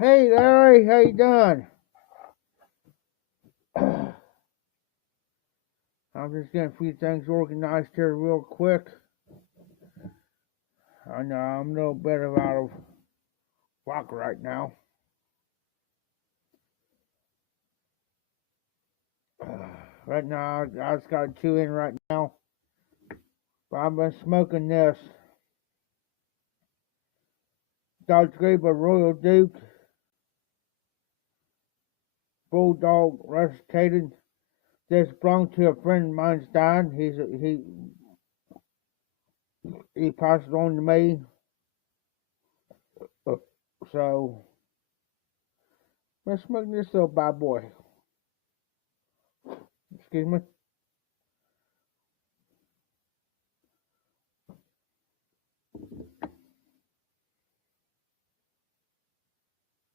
Hey Larry, how you doing? I'm just getting a few things organized here real quick. I know I'm a little bit out of luck right now. Right now, I just got two in right now. But I've been smoking this Dodge Graber Royal Duke Bulldog Rusticated. This belonged to a friend of mine's died. He passed it on to me. So let's smoke this little bad boy. Excuse me.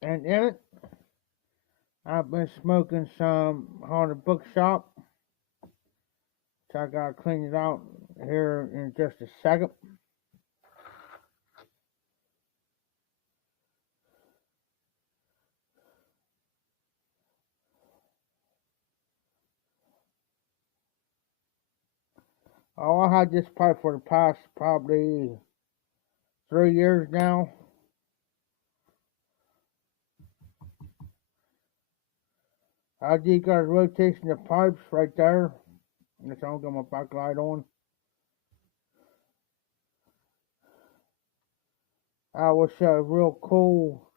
And in it, I've been smoking some Haunted Bookshop. So I gotta clean it out here in just a second. Oh, I had this pipe for the past probably 3 years now. I just got a rotation of pipes right there. That's all got my backlight on. I will show a real cool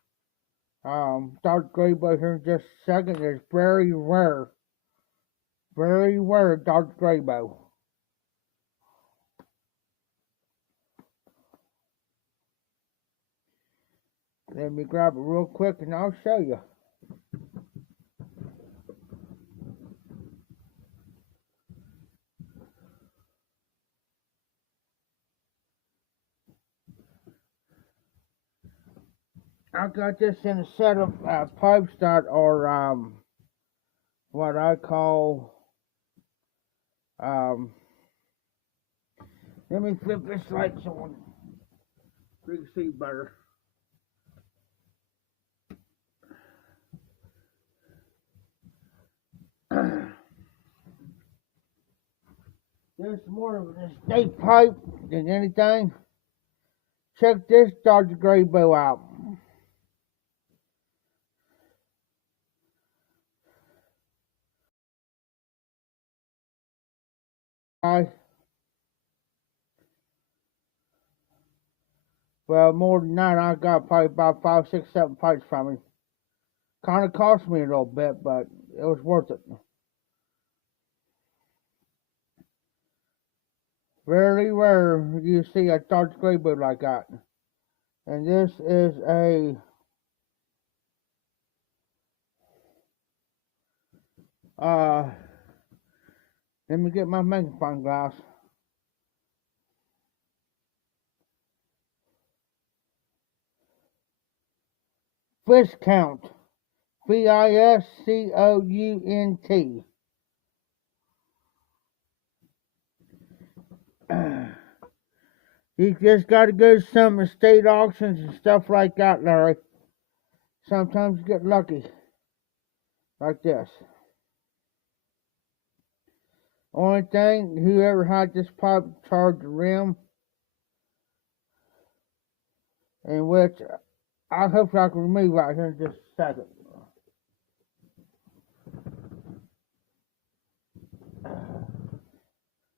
dark gray boat here in just a second. It's very rare dark gray boat. Let me grab it real quick and I'll show you. I got this in a set of pipes that are what I call let me flip this light on so you can see better. There's more of an estate pipe than anything. Check this Dodge Gray Bow out. Well, more than that, I got probably about 5, 6, 7 pipes from him. Kind of cost me a little bit, but it was worth it. Very rare you see a Dodge Gray Bow like that. And this is a let me get my magnifying glass. Viscount. Viscount. You just got to go to some estate auctions and stuff like that, Larry. Sometimes you get lucky. Like this. Only thing, whoever had this pipe charged the rim, in which I hope I can remove right here in just a second.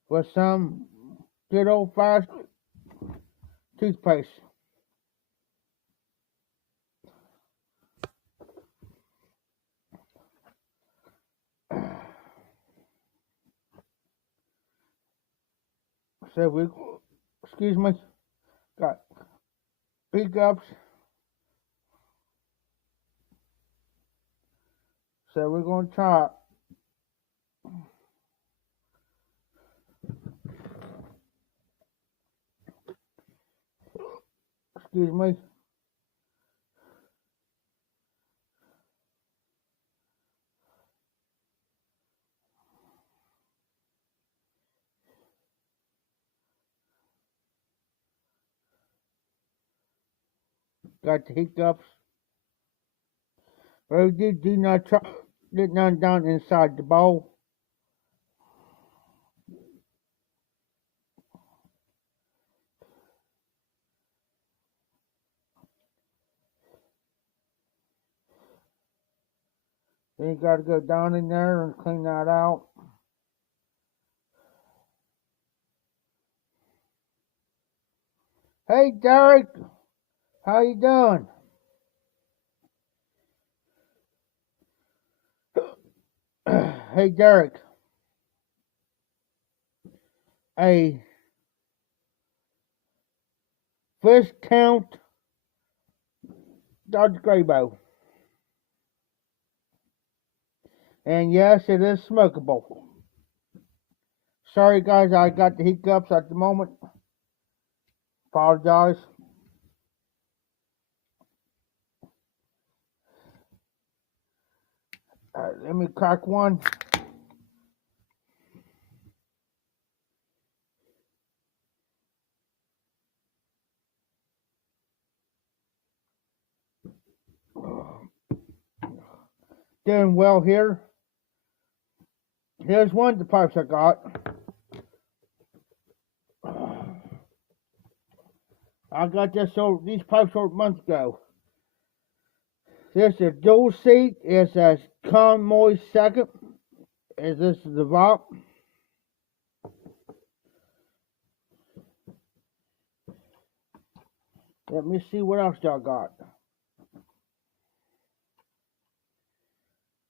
With some good old fashioned toothpaste. So we, excuse me, got hiccups. So we're going to try it. Excuse me. Got the hiccups. Well, do not try get none down inside the bowl. Then you gotta go down in there and clean that out. Hey Derek, how you doing? Hey Derek, a fish count Dodge Graybo. And yes, it is smokable. Sorry guys, I got the hiccups at the moment. Apologize. Let me crack one. Doing well here. Here's one of the pipes I got. I got these pipes over months ago. This is a dual seat. It's a Conmoy second. This is the VOP. Let me see what else y'all got.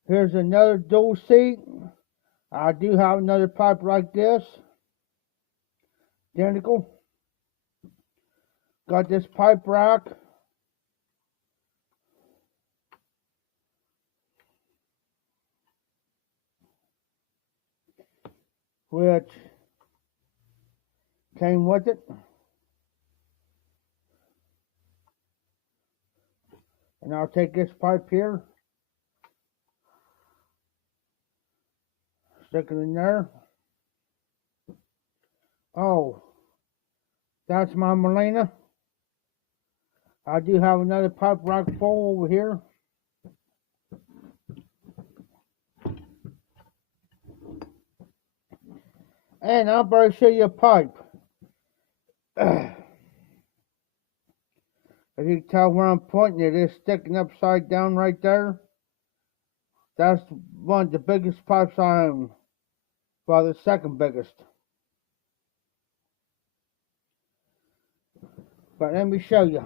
Here's another dual seat. I do have another pipe like this. Identical. Got this pipe rack. Which came with it. And I'll take this pipe here. Stick it in there. Oh, that's my Molina. I do have another pipe rack full over here. And I'll better show you a pipe. If you can tell where I'm pointing, it is sticking upside down right there. That's one of the biggest pipes I own. Well, the second biggest. But let me show you.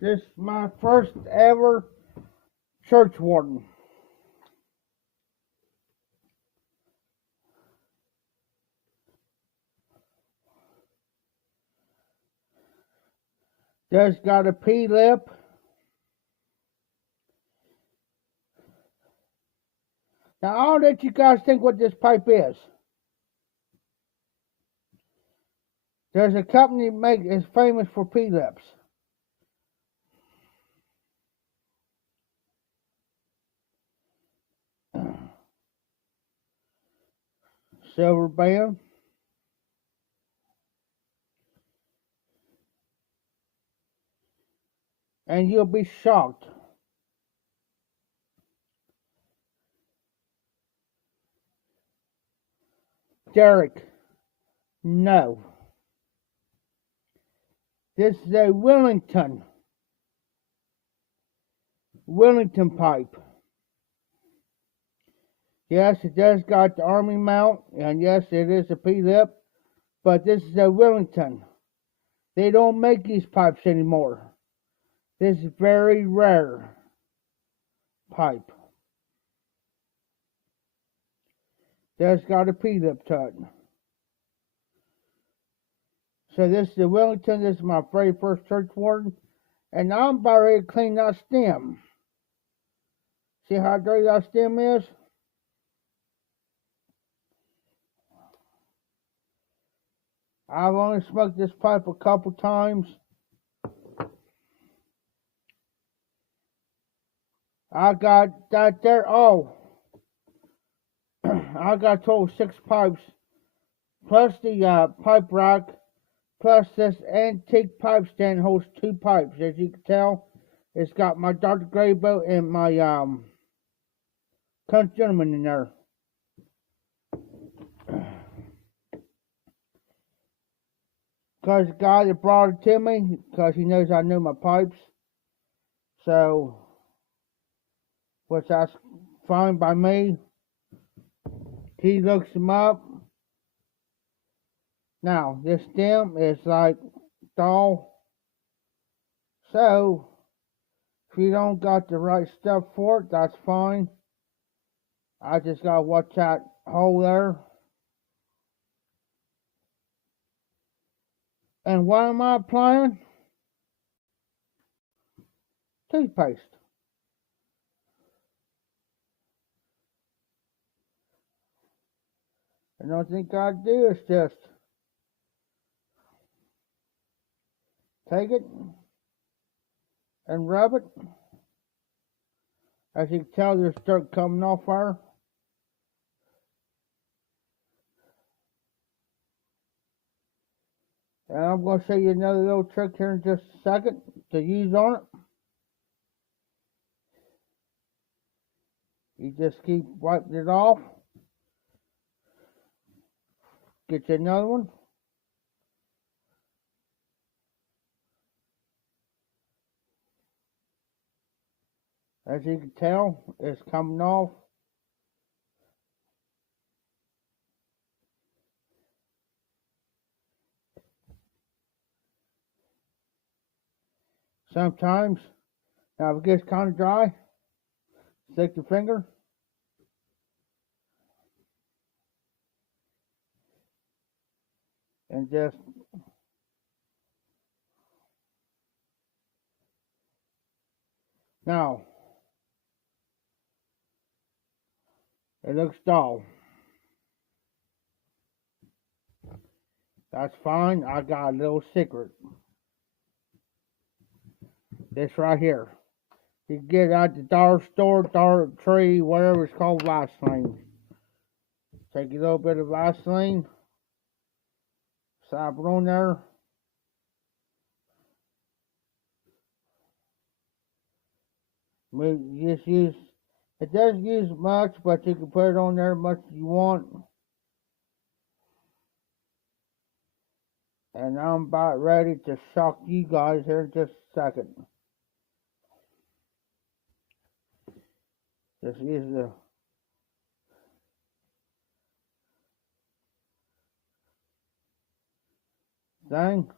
This is my first ever church warden. Just got a P-lip. Now, I'll let you guys think what this pipe is. There's a company is famous for P-lips. Silver band. And you'll be shocked. Derek, no. This is a Wellington pipe. Yes, it does got the Army mount, and yes, it is a P-lip, but this is a Wellington. They don't make these pipes anymore. This is very rare pipe. That's got a P-lip to it. So this is the Wellington. This is my very first church warden. And now I'm about ready to clean that stem. See how dirty that stem is? I've only smoked this pipe a couple times. I got that there. Oh, I got total 6 pipes, plus the pipe rack, plus this antique pipe stand holds 2 pipes. As you can tell, it's got my Dr. Grayboat and my Country Gentleman in there. Because the guy that brought it to me, because he knows I know my pipes, so, which that's fine by me. He looks them up. Now, this stem is like dull, so if you don't got the right stuff for it, that's fine. I just gotta watch that hole there. And what am I applying? Toothpaste. And the only thing I do is just take it and rub it. As you can tell, there's dirt coming off there. And I'm going to show you another little trick here in just a second to use on it. You just keep wiping it off. Get you another one. As you can tell, it's coming off. Sometimes, now if it gets kind of dry, stick your finger. And just now, it looks dull. That's fine. I got a little secret. This right here. You can get it at the dollar store, Dollar Tree, whatever it's called, Vaseline. Take a little bit of Vaseline, slap it on there. Just use, it doesn't use much, but you can put it on there as much as you want. And I'm about ready to shock you guys here in just a second. Just use the thing.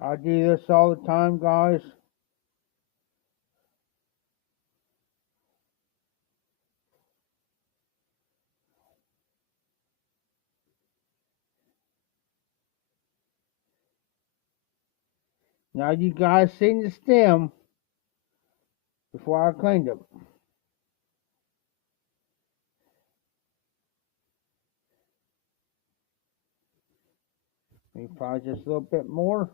I do this all the time, guys. Now you guys seen the stem before I cleaned it. Maybe probably just a little bit more.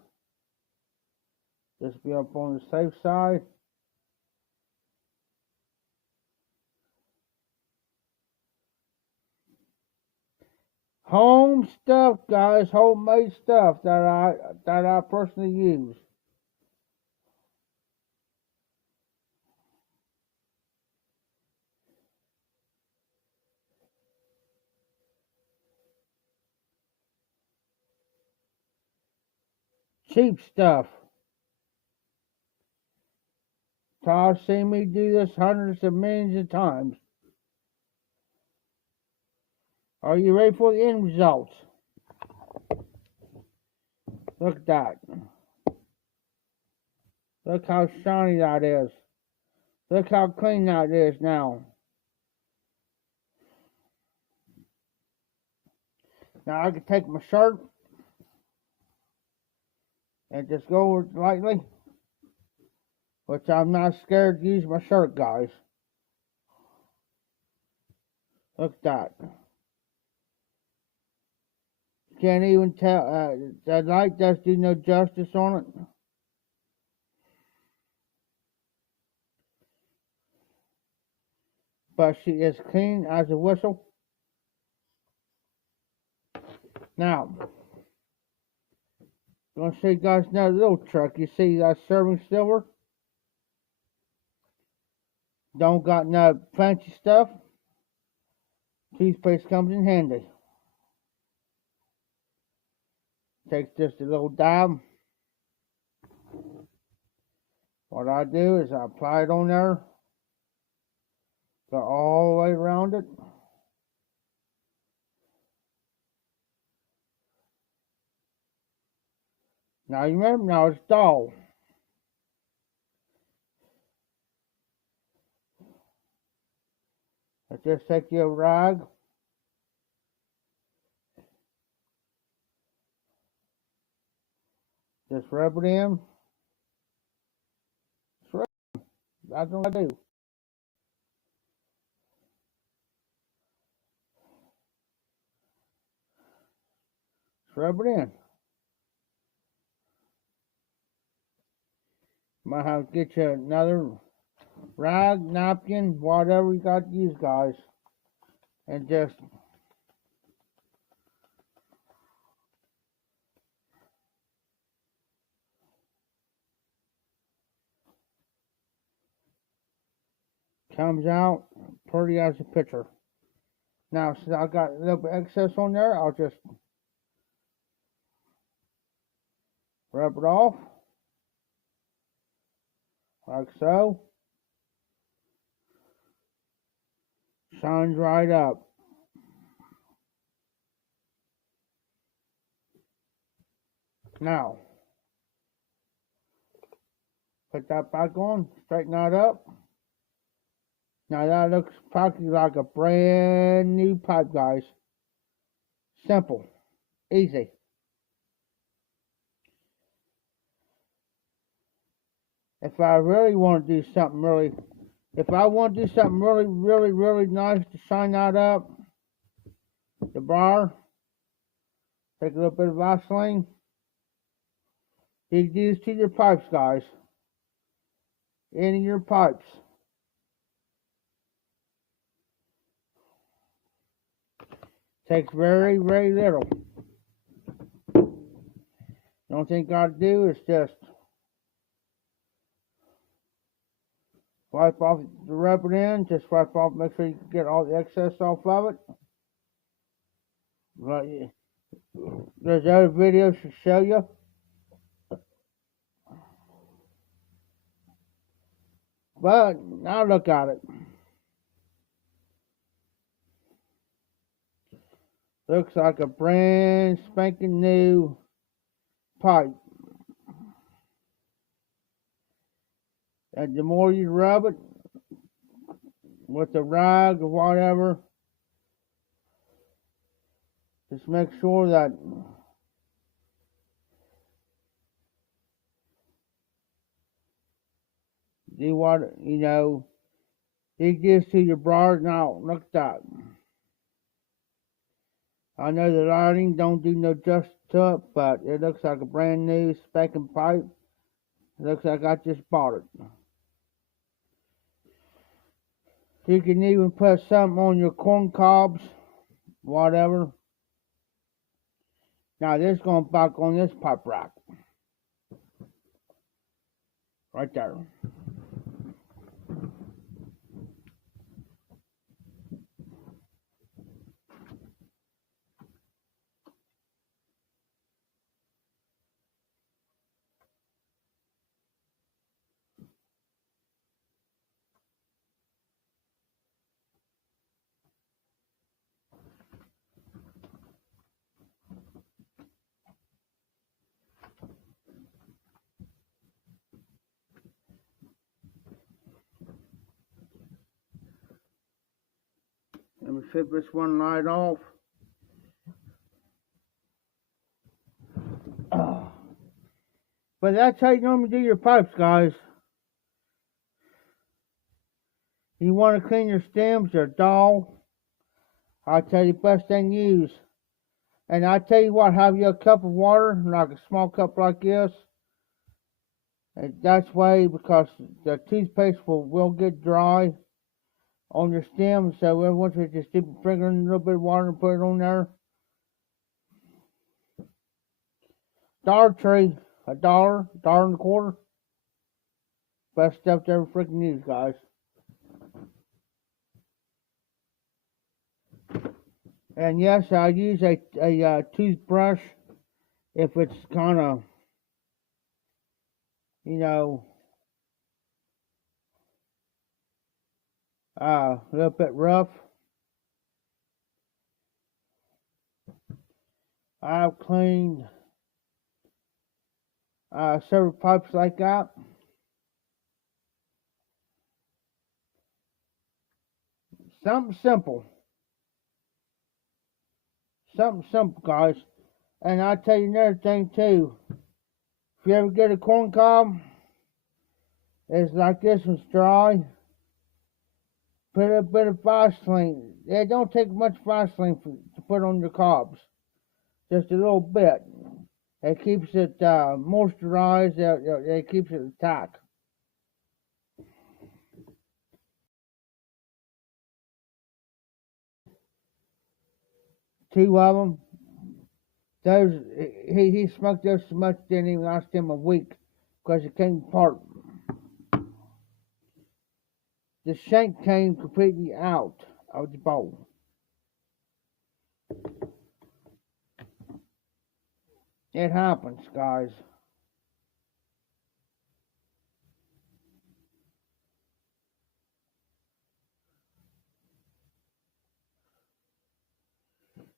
Just be up on the safe side. Home stuff, guys, homemade stuff that I personally use. Cheap stuff. Todd's seen me do this hundreds of millions of times. Are you ready for the end results? Look at that. Look how shiny that is. Look how clean that is now. Now I can take my shirt and just go over it lightly, which I'm not scared to use my shirt, guys. Look at that. Can't even tell, that light does do no justice on it. But she is clean as a whistle. Now, I'm going to show you guys another little trick. You see that serving silver? Don't got no fancy stuff. Toothpaste comes in handy. Takes just a little dab. What I do is I apply it on there. Go all the way around it. Now you remember, now it's dull. I just take your rag. Just rub it in. That's what I do. Just rub it in. Might have to get you another rag, napkin, whatever you got to use, guys. And just comes out pretty as a picture. Now, since I got a little bit excess on there, I'll just rub it off. Like so. Shines right up. Now, put that back on, straighten that up. Now that looks practically like a brand new pipe, guys. Simple, easy. If I really want to do something really nice to shine that up, the bar, take a little bit of Vaseline. You can use to your pipes, guys. In your pipes. Takes very, very little. The only thing you got to do is just wipe off the rubber in. Just wipe off, make sure you get all the excess off of it. But there's other videos to show you. But now look at it. Looks like a brand spanking new pipe. And the more you rub it with the rag or whatever, just make sure that do what, it gives to your bar. Now, look at that. I know the lighting don't do no justice to it, but it looks like a brand new spanking pipe. It looks like I just bought it. You can even put something on your corn cobs, whatever. Now this is going back on this pipe rack. Right there. Let me flip this one light off. But that's how you normally do your pipes, guys. You want to clean your stems, they're dull. I tell you, best thing to use. And I tell you what, have you a cup of water, like a small cup like this. And that's why, because the toothpaste will get dry on your stem. So every once you just dip your finger in a little bit of water and put it on there. Dollar Tree, $1 and a quarter. Best stuff to ever freaking use, guys. And yes, I use a toothbrush if it's kind of, you know, a little bit rough. I've cleaned several pipes like that. Something simple. Something simple, guys. And I'll tell you another thing, too. If you ever get a corn cob, it's like this one's dry. Put a bit of Vaseline. It don't take much Vaseline to put on your cobs. Just a little bit. It keeps it moisturized. It keeps it intact. Two of them. Those he smoked those so much didn't even last him a week because it came apart. The shank came completely out of the bowl. It happens, guys.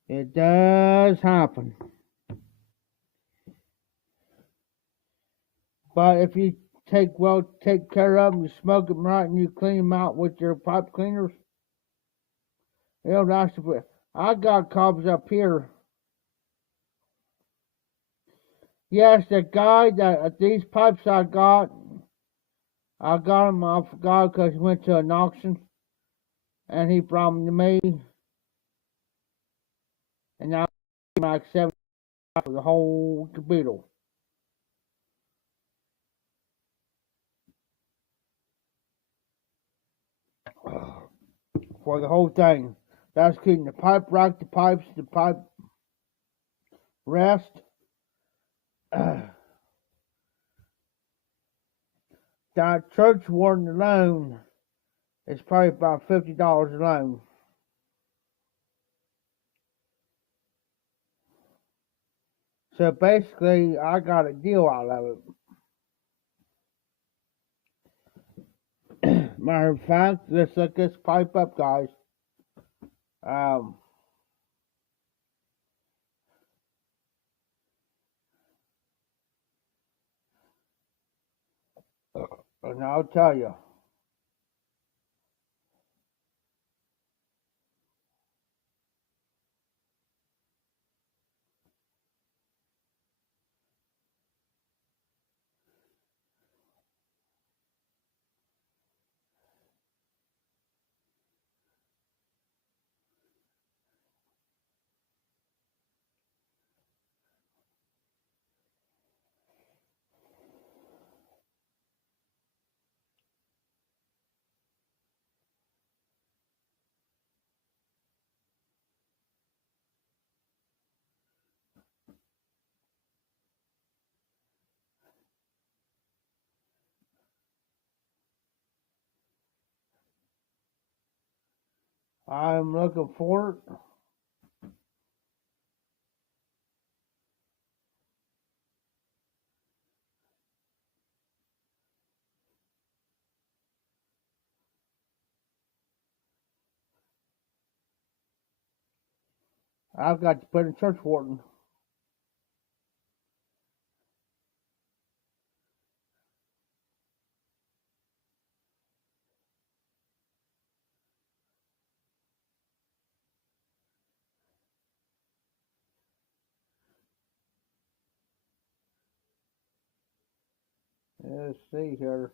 It does happen. But if you take care of them, you smoke them right, and you clean them out with your pipe cleaners, it'll last a bit. I got cobs up here. Yes, the guy that these pipes I got them off a guy because he went to an auction, and he brought them to me, and now I'm like 7 for the whole caboodle. For the whole thing. That's keeping the pipe rack, the pipe rest. That church warden alone is probably about $50 alone. So basically, I got a deal out of it. Matter of fact, let's look this pipe up, guys. And I'll tell you. I'm looking for it. I've got to put in church warden. Let's see here.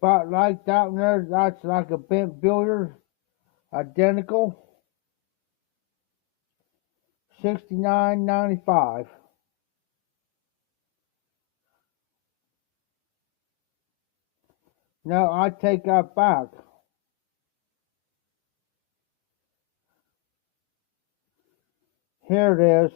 But like that one there, that's like a bent builder, identical, $69.95. No, I take that back. Here it is.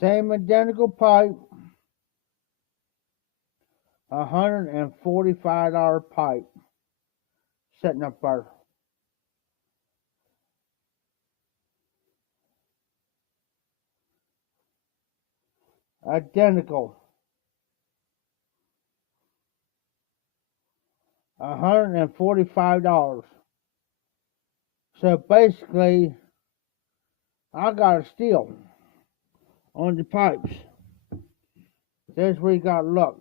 Same identical pipe, $145 pipe. Setting up there. Identical. $145. So basically, I got a steal on the pipes. This we got luck.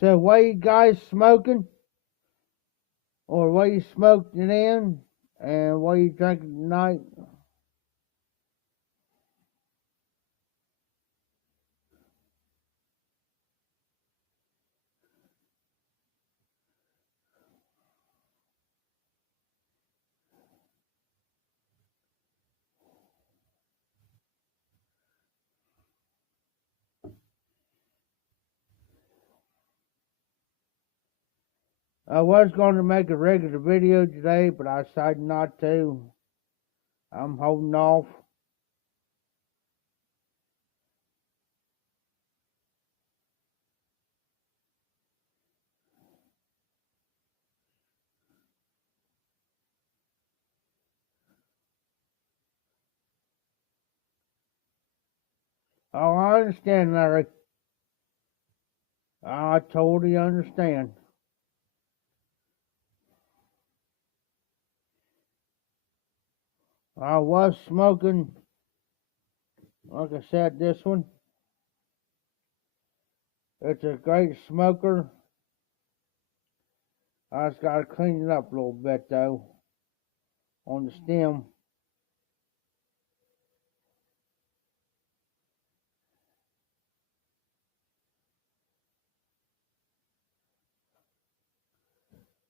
So what you guys smoking? Or what you smoked it in? And what you drinking tonight? I was going to make a regular video today, but I decided not to. I'm holding off. Oh, I understand, Larry. I totally understand. I was smoking, like I said, this one. It's a great smoker. I just got to clean it up a little bit, though, on the stem.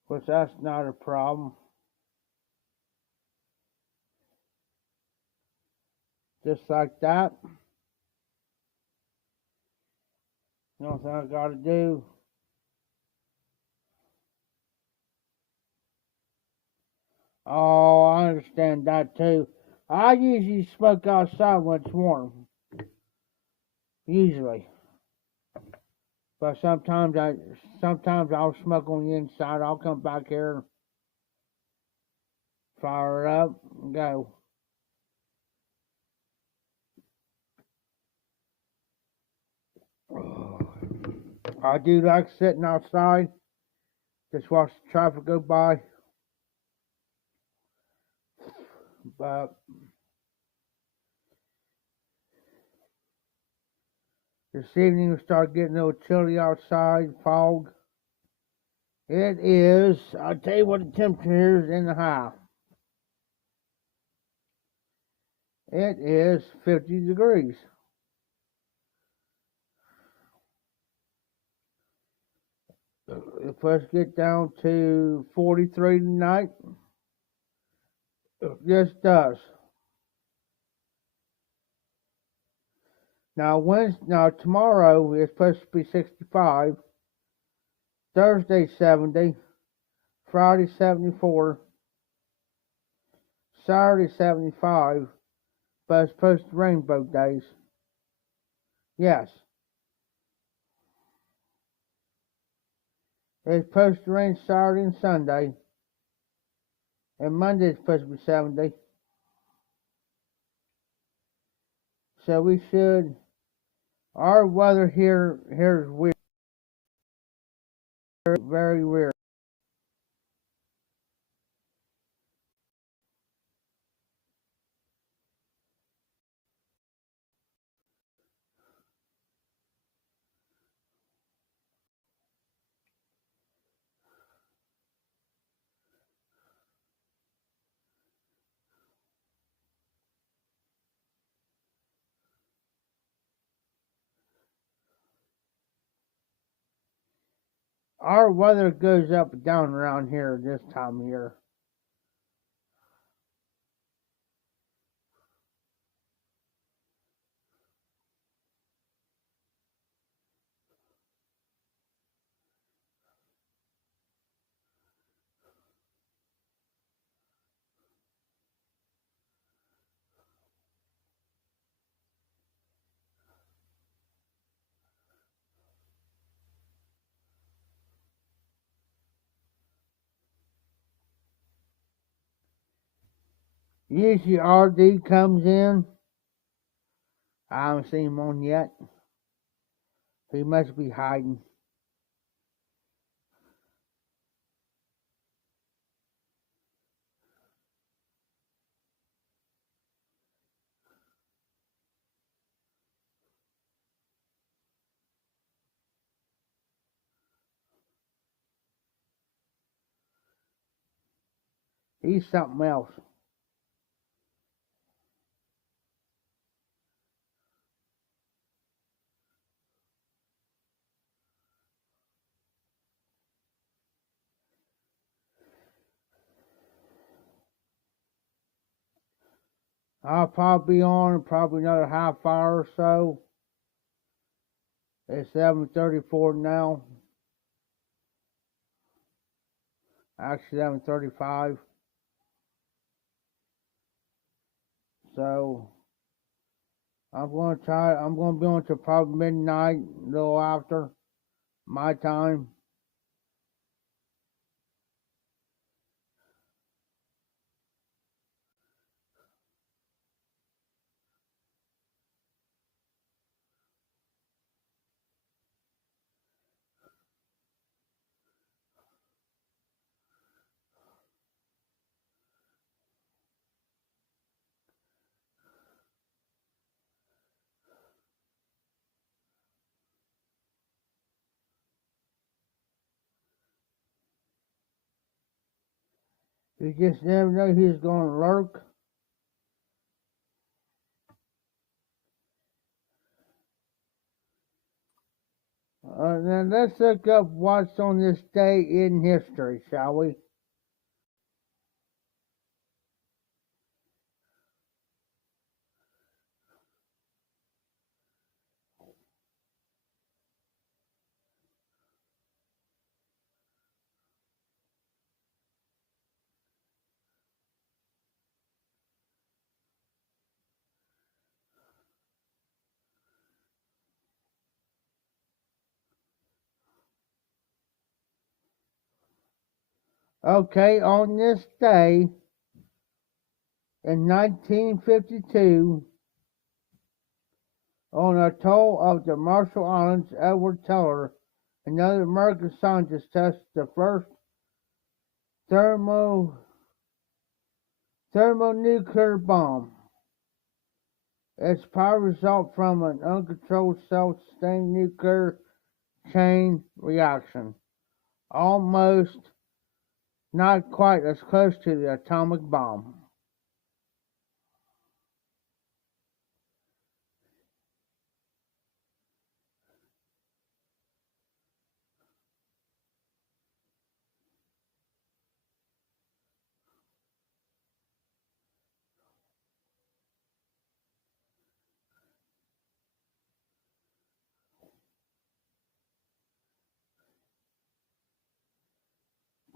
Which that's not a problem. Just like that. Nothing I got to do. Oh, I understand that too. I usually smoke outside when it's warm. Usually. But sometimes I'll smoke on the inside. I'll come back here, fire it up, and go. I do like sitting outside, just watch the traffic go by. But this evening will start getting a little chilly outside, fog. It is, I'll tell you what the temperature is in the high. It is 50 degrees. If us get down to 43 tonight, yes, it does. Now tomorrow is supposed to be 65, Thursday 70, Friday 74, Saturday 75, but it's supposed to rain both days. Yes. It's supposed to rain Saturday and Sunday. And Monday's supposed to be 70. So we should. Our weather here is weird. Very weird. Our weather goes up and down around here this time of year. Usually RD comes in. I haven't seen him on yet. He must be hiding. He's something else. I'll probably be on in probably another half hour or so. It's 7:34 now. Actually 7:35. So I'm gonna try. I'm gonna be on till probably midnight, a little after my time. You just never know who's gonna lurk. Then let's look up what's on this day in history, shall we? Okay, on this day in 1952, on the atoll of the Marshall Islands, Edward Teller, another American scientist, tested the first thermonuclear bomb. Its power resulted from an uncontrolled self-sustaining nuclear chain reaction, almost not quite as close to the atomic bomb.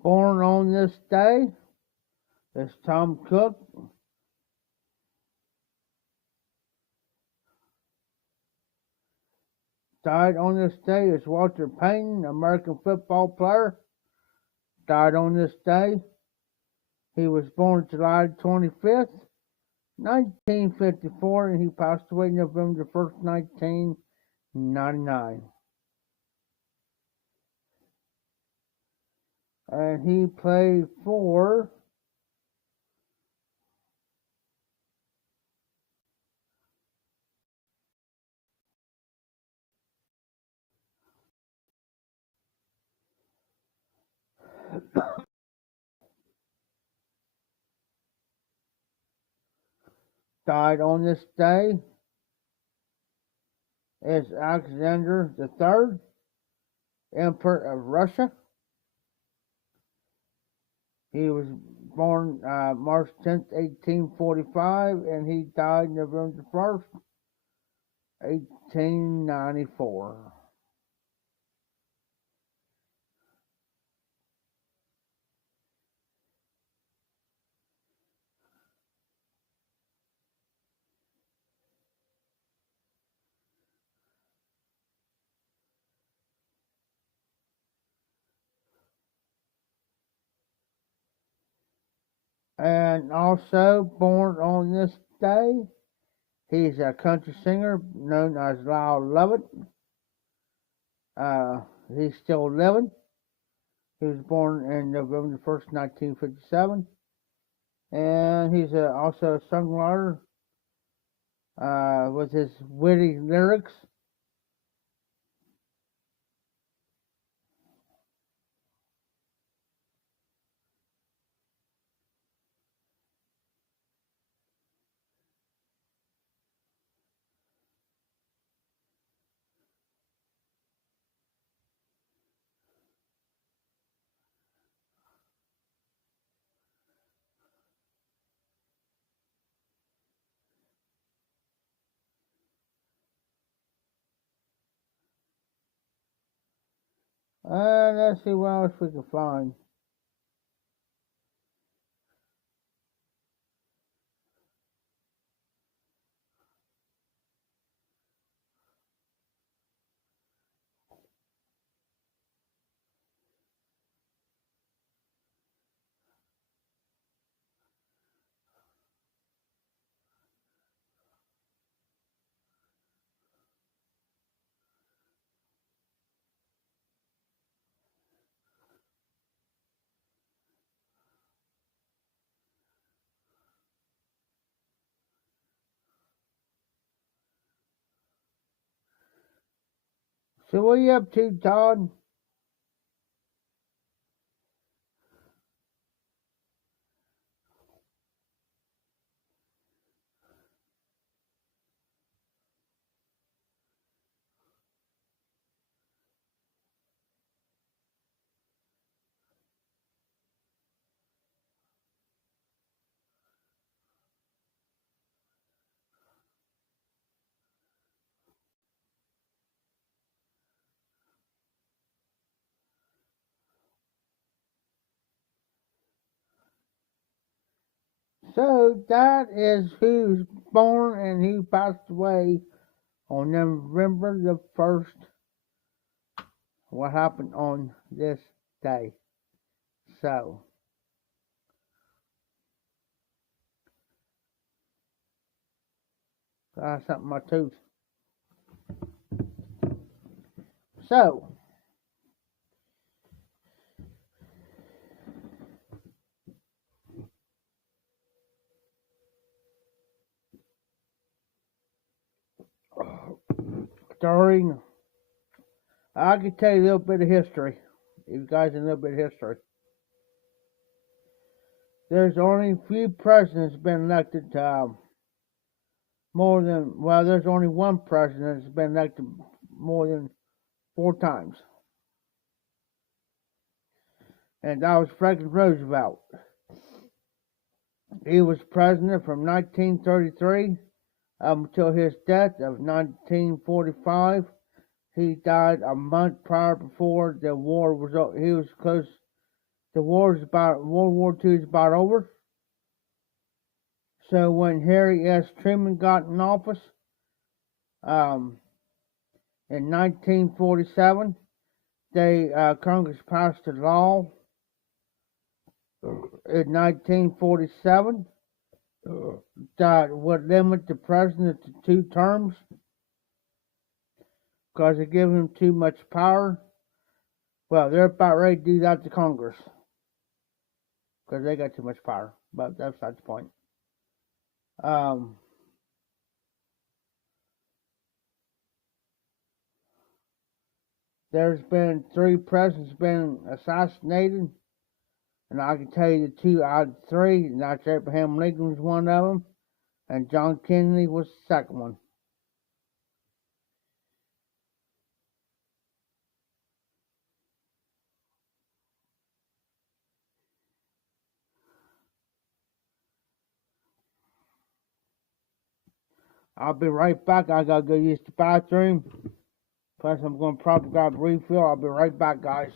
Born on this day is Tom Cook. Died on this day is Walter Payton, American football player. Died on this day. He was born July 25th, 1954, and he passed away November 1st, 1999. And he played for died on this day is Alexander III, Emperor of Russia. He was born March 10th, 1845, and he died November 1st, 1894. And also born on this day, he's a country singer known as Lyle Lovett. He's still living. He was born in November 1st, 1957. And he's also a songwriter with his witty lyrics. Let's see what else we can find. So what are you up to, Todd? So that is who's born and who passed away on November the 1st. What happened on this day. So, I have something in my tooth. So, during, I can tell you a little bit of history. You guys a little bit of history. There's only a few presidents been elected more than, well, there's only one president that's been elected more than 4 times. And that was Franklin Roosevelt. He was president from 1933 until his death of 1945. He died a month prior before the war was over. He was close. The war is about World War II is about over. So when Harry S. Truman got in office, In 1947, Congress passed a law in 1947 that would limit the president to 2 terms because it gives him too much power. Well, they're about ready to do that to Congress because they got too much power, but that's not the point. There's been 3 presidents been assassinated, and I can tell you the 2 out of 3, and that's Abraham Lincoln was one of them, and John Kennedy was the second one. I'll be right back. I gotta go use the bathroom. Plus, I'm gonna probably grab a refill. I'll be right back, guys.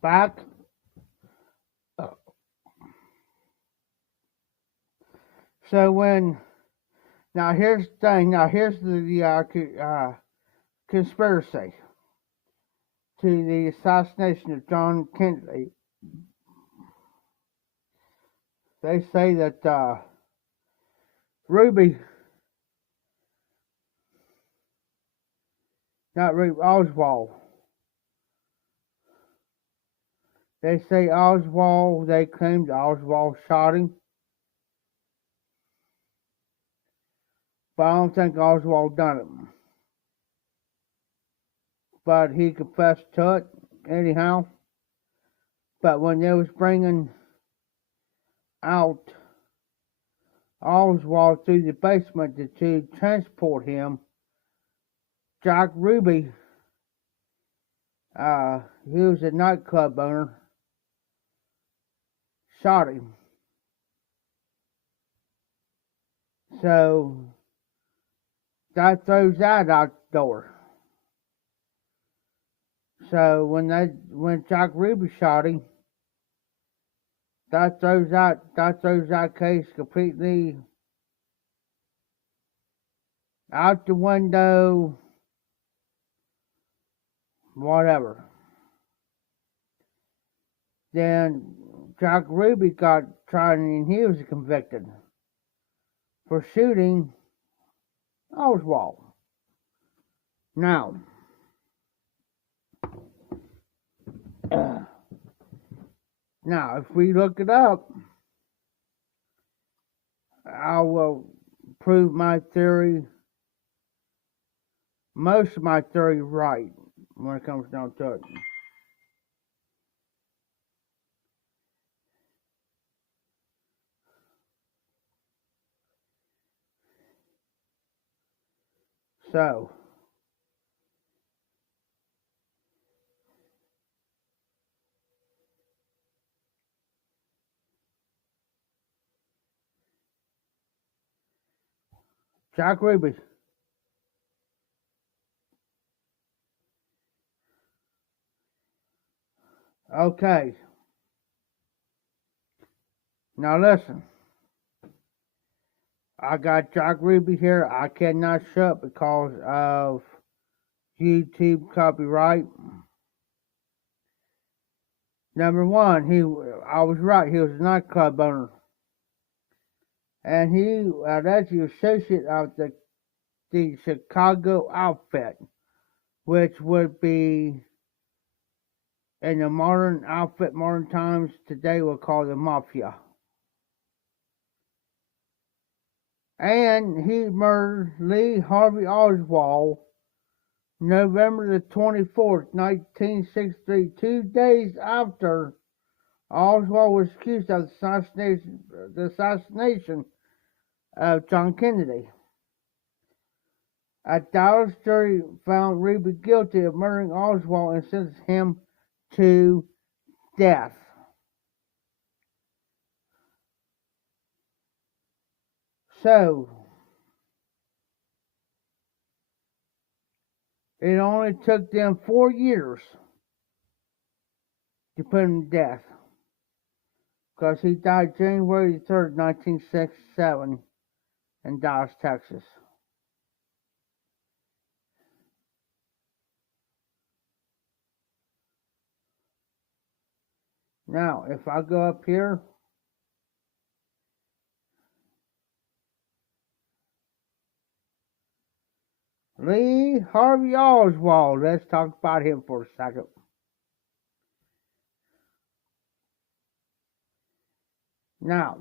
Back. So now here's the thing. Now here's the conspiracy to the assassination of John Kennedy. They say that Ruby, not Ruby, Oswald. They say Oswald. They claimed Oswald shot him. But I don't think Oswald done it. But he confessed to it anyhow. But when they was bringing out Oswald through the basement to transport him, Jack Ruby, he was a nightclub owner, shot him. So that throws that out the door. So when Jack Ruby shot him, that throws that case completely out the window, whatever. Then Jack Ruby got tried and he was convicted for shooting Oswald. Now, if we look it up, I will prove my theory, most of my theory right when it comes down to it. So, Jack Ruby. Okay. Now listen. I got Jack Ruby here. I cannot shut because of YouTube copyright. Number one, I was right. He was a nightclub owner, and he was actually associate of the Chicago outfit, which would be in the modern times today, we'll call the mafia. And he murdered Lee Harvey Oswald November the 24th, 1963, 2 days after Oswald was accused of the assassination of John Kennedy. A Dallas jury found Ruby guilty of murdering Oswald and sentenced him to death. So, it only took them 4 years to put him to death, because he died January 3rd, 1967 in Dallas, Texas. Now, if I go up here, Lee Harvey Oswald, let's talk about him for a second. Now,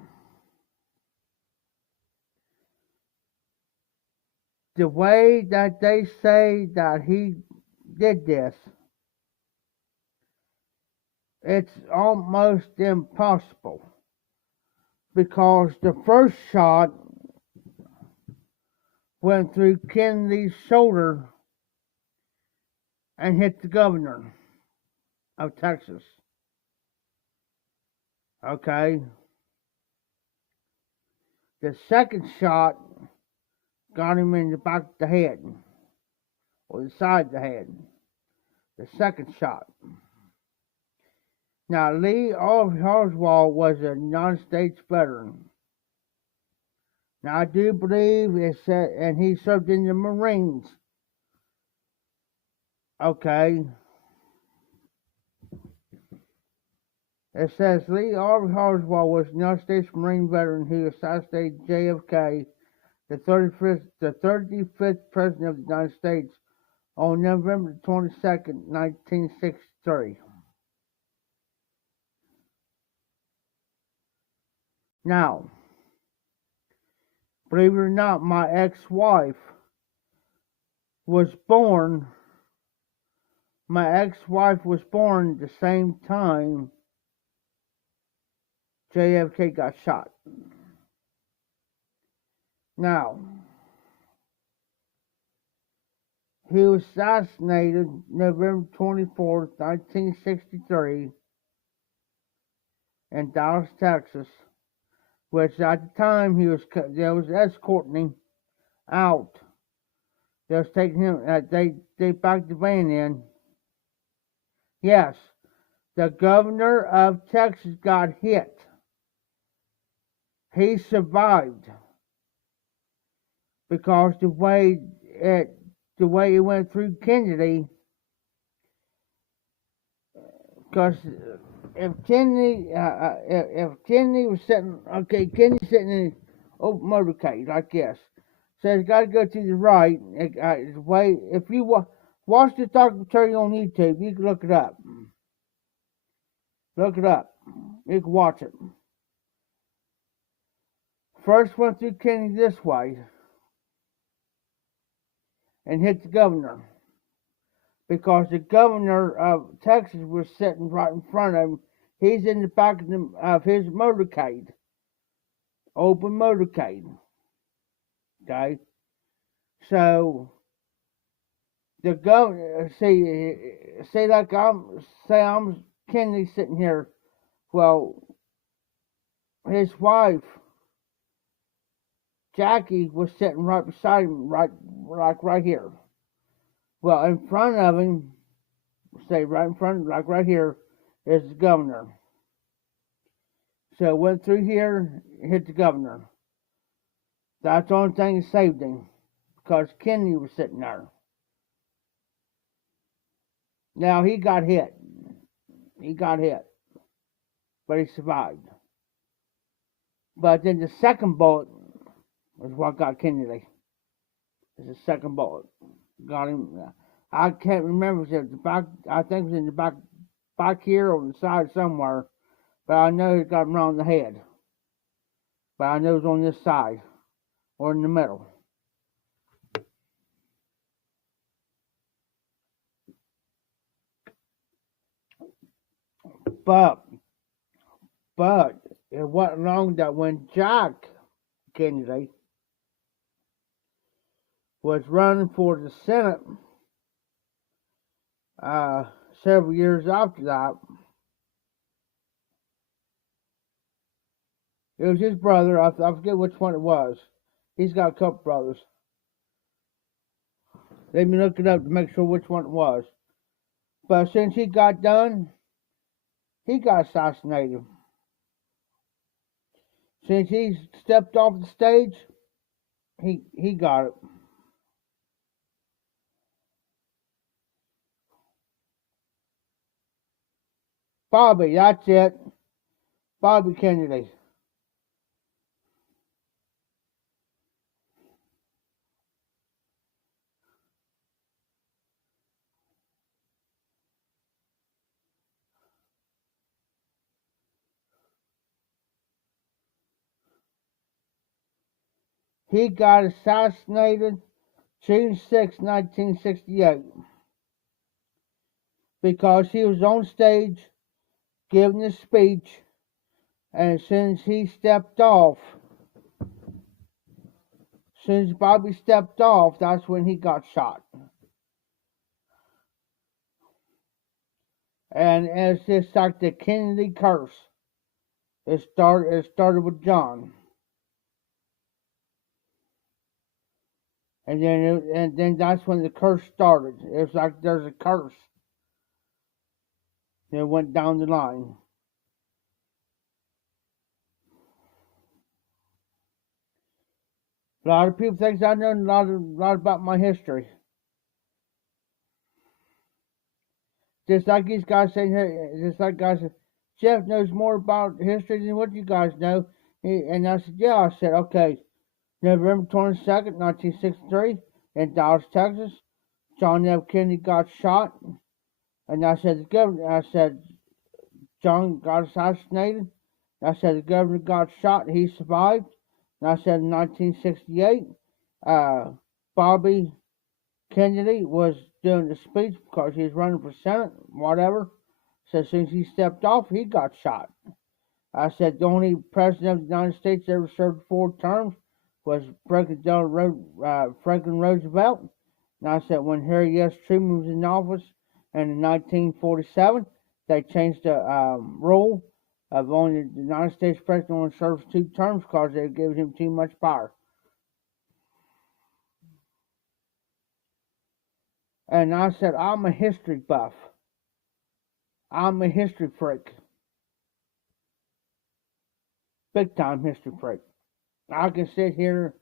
the way that they say that he did this, it's almost impossible, because the first shot went through Kennedy's shoulder and hit the governor of Texas. Okay. The second shot got him in the back of the head, or the side of the head. The second shot. Now, Lee Oswald was a United States veteran. Now, I do believe it said, and he served in the Marines. Okay. It says Lee Oswald was a United States Marine veteran who assassinated JFK, the 35th President of the United States, on November 22nd, 1963. Now, believe it or not, my ex-wife was born. My ex-wife was born the same time JFK got shot. Now, he was assassinated November 24th, 1963 in Dallas, Texas, which at the time they was escorting him out. They was taking him, they backed the van in. Yes, the governor of Texas got hit he survived because the way it went through Kennedy. Because if Kennedy was sitting, okay, Kennedy's sitting in an open motorcade like this, so it's got to go to the right. Way if you watch the documentary on YouTube, you can look it up. Look it up. You can watch it. First went through Kennedy this way and hit the governor because the governor of Texas was sitting right in front of him. He's in the back of his motorcade, open motorcade. Okay, so the governor say like I'm Kennedy sitting here. Well, his wife Jackie was sitting right beside him, right here. Well, in front of him, say right in front, like right here, is the governor. So went through here, hit the governor. That's the only thing that saved him, because Kennedy was sitting there. Now he got hit. But he survived. But then the second bullet was what got Kennedy. It's the second bullet. Got him. I can't remember if it was the back. I think it was in the back here or the side somewhere. But I know it got him around the head. But I know it was on this side or in the middle. But it wasn't long that when Jack Kennedy was running for the Senate several years after that, it was his brother. I forget which one it was. He's got a couple brothers. Let me look it up to make sure which one it was. But since he got done, he got assassinated. Since he stepped off the stage, he got it. Bobby, that's it. Bobby Kennedy. He got assassinated June 6, 1968, because he was on stage giving a speech, and since he stepped off, since Bobby stepped off, that's when he got shot. And it's just like the Kennedy curse. It started with John. And then that's when the curse started. It's like there's a curse. And it went down the line. A lot of people think I know a lot about my history. Just like these guys saying here, just like guys said, Jeff knows more about history than what you guys know. And I said, yeah. I said, okay. November 22nd, 1963, in Dallas, Texas, John F. Kennedy got shot. And I said, John got assassinated. I said, the governor got shot. He survived. And I said, in 1968, Bobby Kennedy was doing the speech because he was running for Senate, whatever. So since he stepped off, he got shot. I said, the only president of the United States ever served 4 terms was Franklin Roosevelt. And I said, when Harry S. Truman was in office, and in 1947, they changed the rule of only the United States president only serves 2 terms because they gave him too much power. And I said, I'm a history buff. I'm a history freak. Big time history freak. I can sit here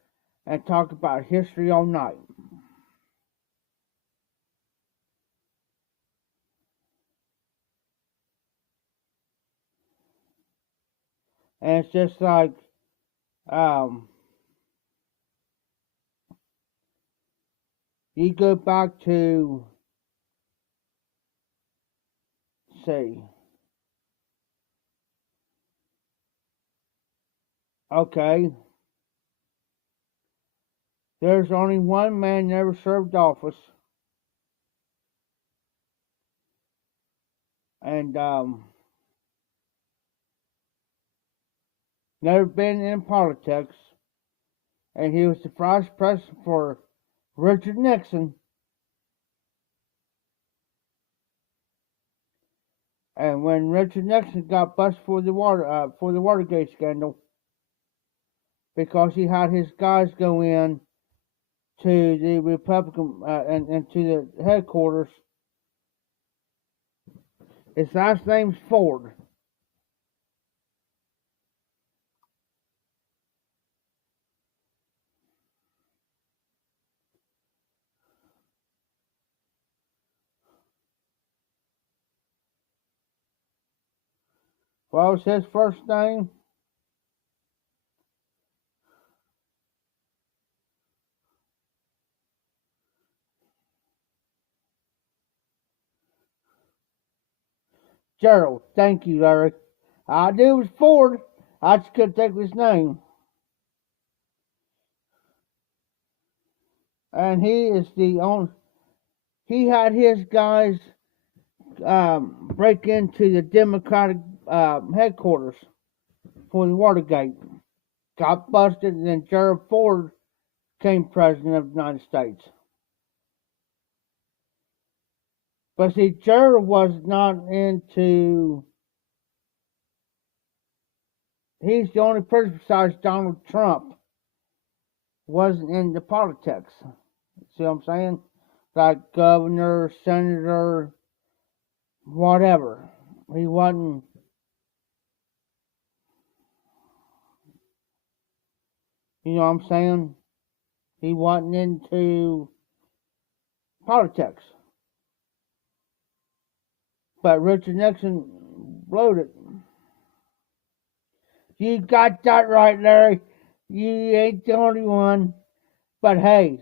and talk about history all night. And it's just like, um, you go back to, say, okay, there's only one man never served office, and never been in politics, and he was the vice president for Richard Nixon. And when Richard Nixon got busted for the Watergate scandal, because he had his guys go in to the Republican and to the headquarters. His last name's Ford. What was his first name? Gerald. Thank you, Larry. I knew it was Ford. I just couldn't think of his name. And he is the only. He had his guys break into the Democratic headquarters for the Watergate. Got busted, and then Gerald Ford became president of the United States. But see, Gerald was not into. He's the only person besides Donald Trump wasn't into politics. See what I'm saying? Like governor, senator, whatever. He wasn't. You know what I'm saying? He wasn't into politics. But Richard Nixon blowed it. You got that right, Larry. You ain't the only one. But hey,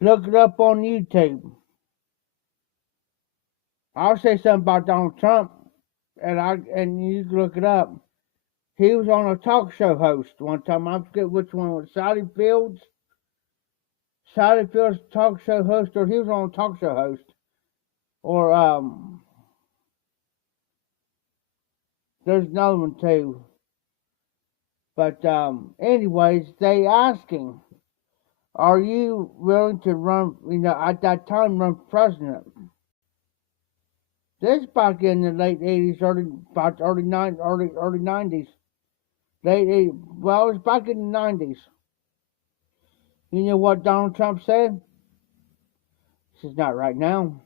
look it up on YouTube. I'll say something about Donald Trump, and you can look it up. He was on a talk show host one time. I forget which one was Sally Fields. Sally Fields talk show host, or he was on a talk show host, or there's another one too. But anyways, they asked him, "Are you willing to run? You know, at that time, run for president?" This back in the late '80s, early '90s, late '80s. Well, it was back in the '90s. You know what Donald Trump said? He says, "Not right now."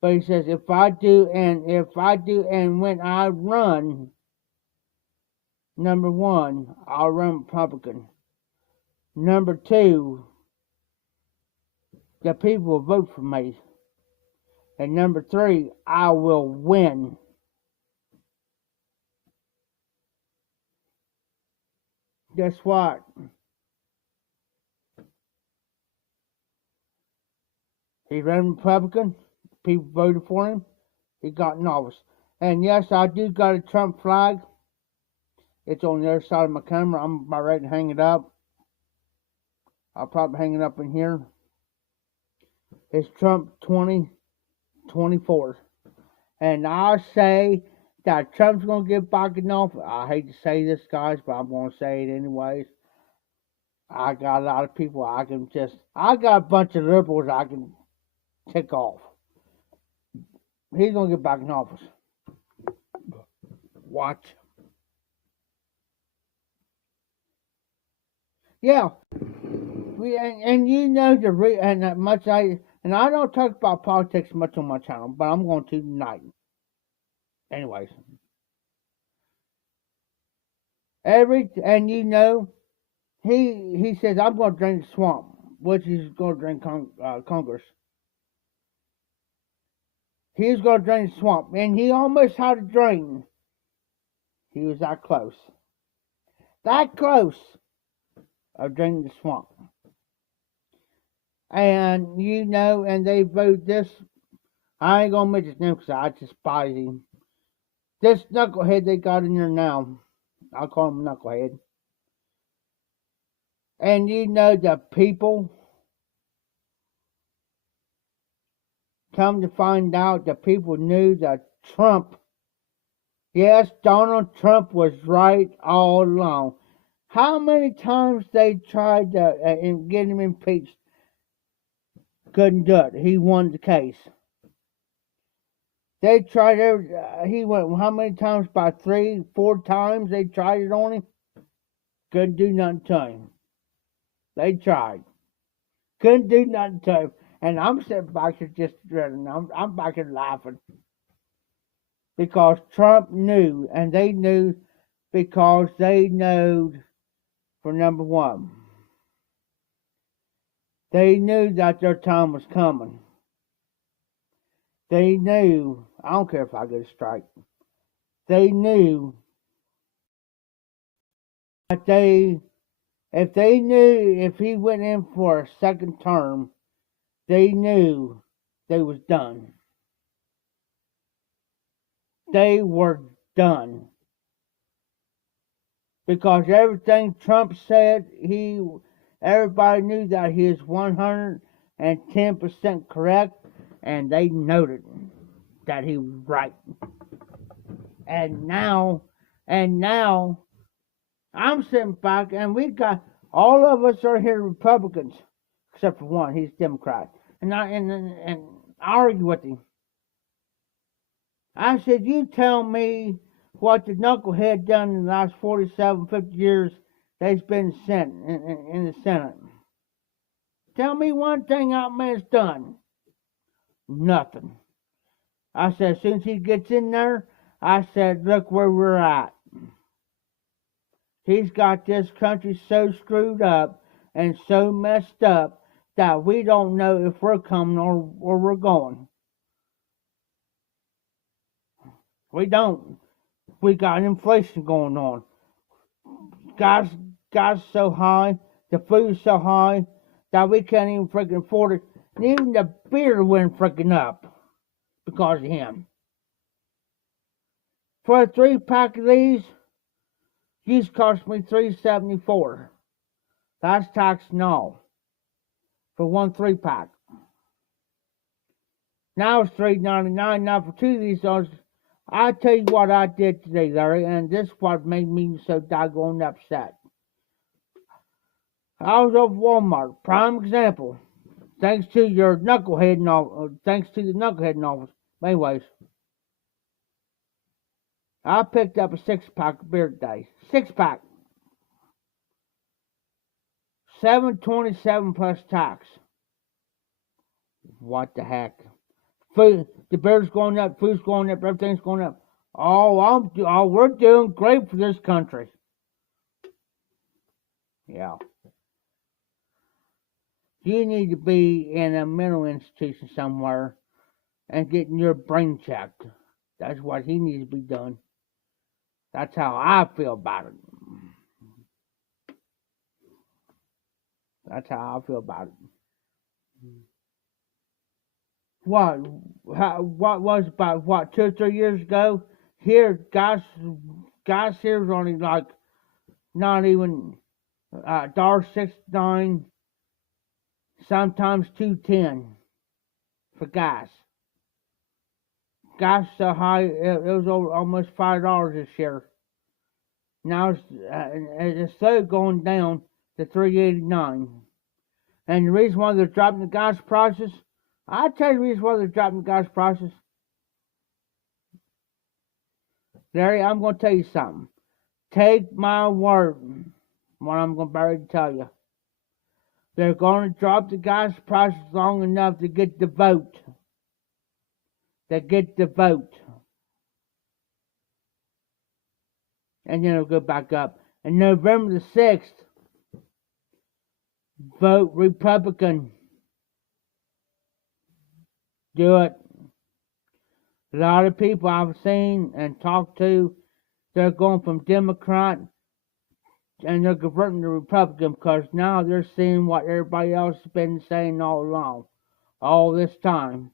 But he says, if I do, and when I run, number one, I'll run Republican. Number two, the people will vote for me. And number three, I will win. Guess what? He ran Republican. People voted for him. He got in office. And yes, I do got a Trump flag. It's on the other side of my camera. I'm about ready to hang it up. I'll probably hang it up in here. It's Trump 2024. And I say that Trump's going to get back in office. I hate to say this, guys, but I'm going to say it anyways. I got a lot of people I got a bunch of liberals I can tick off. He's going to get back in office. Watch. Yeah. And you know and that much I don't talk about politics much on my channel, but I'm going to tonight. Anyways. And he says, I'm going to drink the swamp, which he's going to drink Congress. He's going to drink the swamp, and he almost had a drink. He was that close of drinking the swamp. And and they vote this. I ain't gonna mention his name because I despise him. This knucklehead they got in there now, I'll call him knucklehead. And the people, come to find out, the people knew that Trump, yes, Donald Trump was right all along. How many times they tried to get him impeached? Couldn't do it. He won the case. They tried he went how many times? About 3-4 times they tried it on him. Couldn't do nothing to him. They tried. Couldn't do nothing to him. And I'm sitting back here just dreading. I'm back here laughing. Because Trump knew, and they knew because they knowed, for number one, they knew that their time was coming. They knew, I don't care if I get a strike, they knew that if he went in for a second term, they knew they was done. They were done. Because everything Trump said, everybody knew that he was 110% correct, and they noted that he was right. And now, I'm sitting back, and we got, all of us are here Republicans, except for one, he's Democrat. And I argue with him. I said, you tell me what the knucklehead done in the last 47, 50 years that's been sent in the Senate. Tell me one thing that man's done. Nothing. I said, as soon as he gets in there, I said, look where we're at. He's got this country so screwed up and so messed up that we don't know if we're coming or we're going. We don't. We got inflation going on. Gas so high, the food's so high that we can't even freaking afford it. And even the beer went freaking up because of him. For a 3-pack of these cost me $3.74. That's tax and all. For one 3-pack. Now it's $3.99. Now for 2 of these, I tell you what I did today, Larry, and this is what made me so doggone upset. I was over Walmart, prime example. Thanks to your knucklehead and all, thanks to the knucklehead novels. Anyways, I picked up a 6-pack of beer today. 6-pack. $7.27 plus tax. What the heck? Food, the beer's going up, food's going up, everything's going up. We're doing great for this country. Yeah. You need to be in a mental institution somewhere and getting your brain checked. That's what he needs to be done. That's how I feel about it. That's how I feel about it. What was about 2 or 3 years ago? Here, gas here is only like not even $1.69, sometimes $2.10 for gas. Gas so high it was over almost $5 this year. Now it's slowly going down to $3.89. And the reason why they're dropping the gas prices, I'll tell you the reason why they're dropping the gas prices. Larry, I'm going to tell you something. Take my word, what I'm going to tell you. They're going to drop the gas prices long enough to get the vote. And then it'll go back up. And November the 6th, vote Republican. Do it. A lot of people I've seen and talked to, they're going from Democrat and they're converting to Republican because now they're seeing what everybody else has been saying all along, all this time.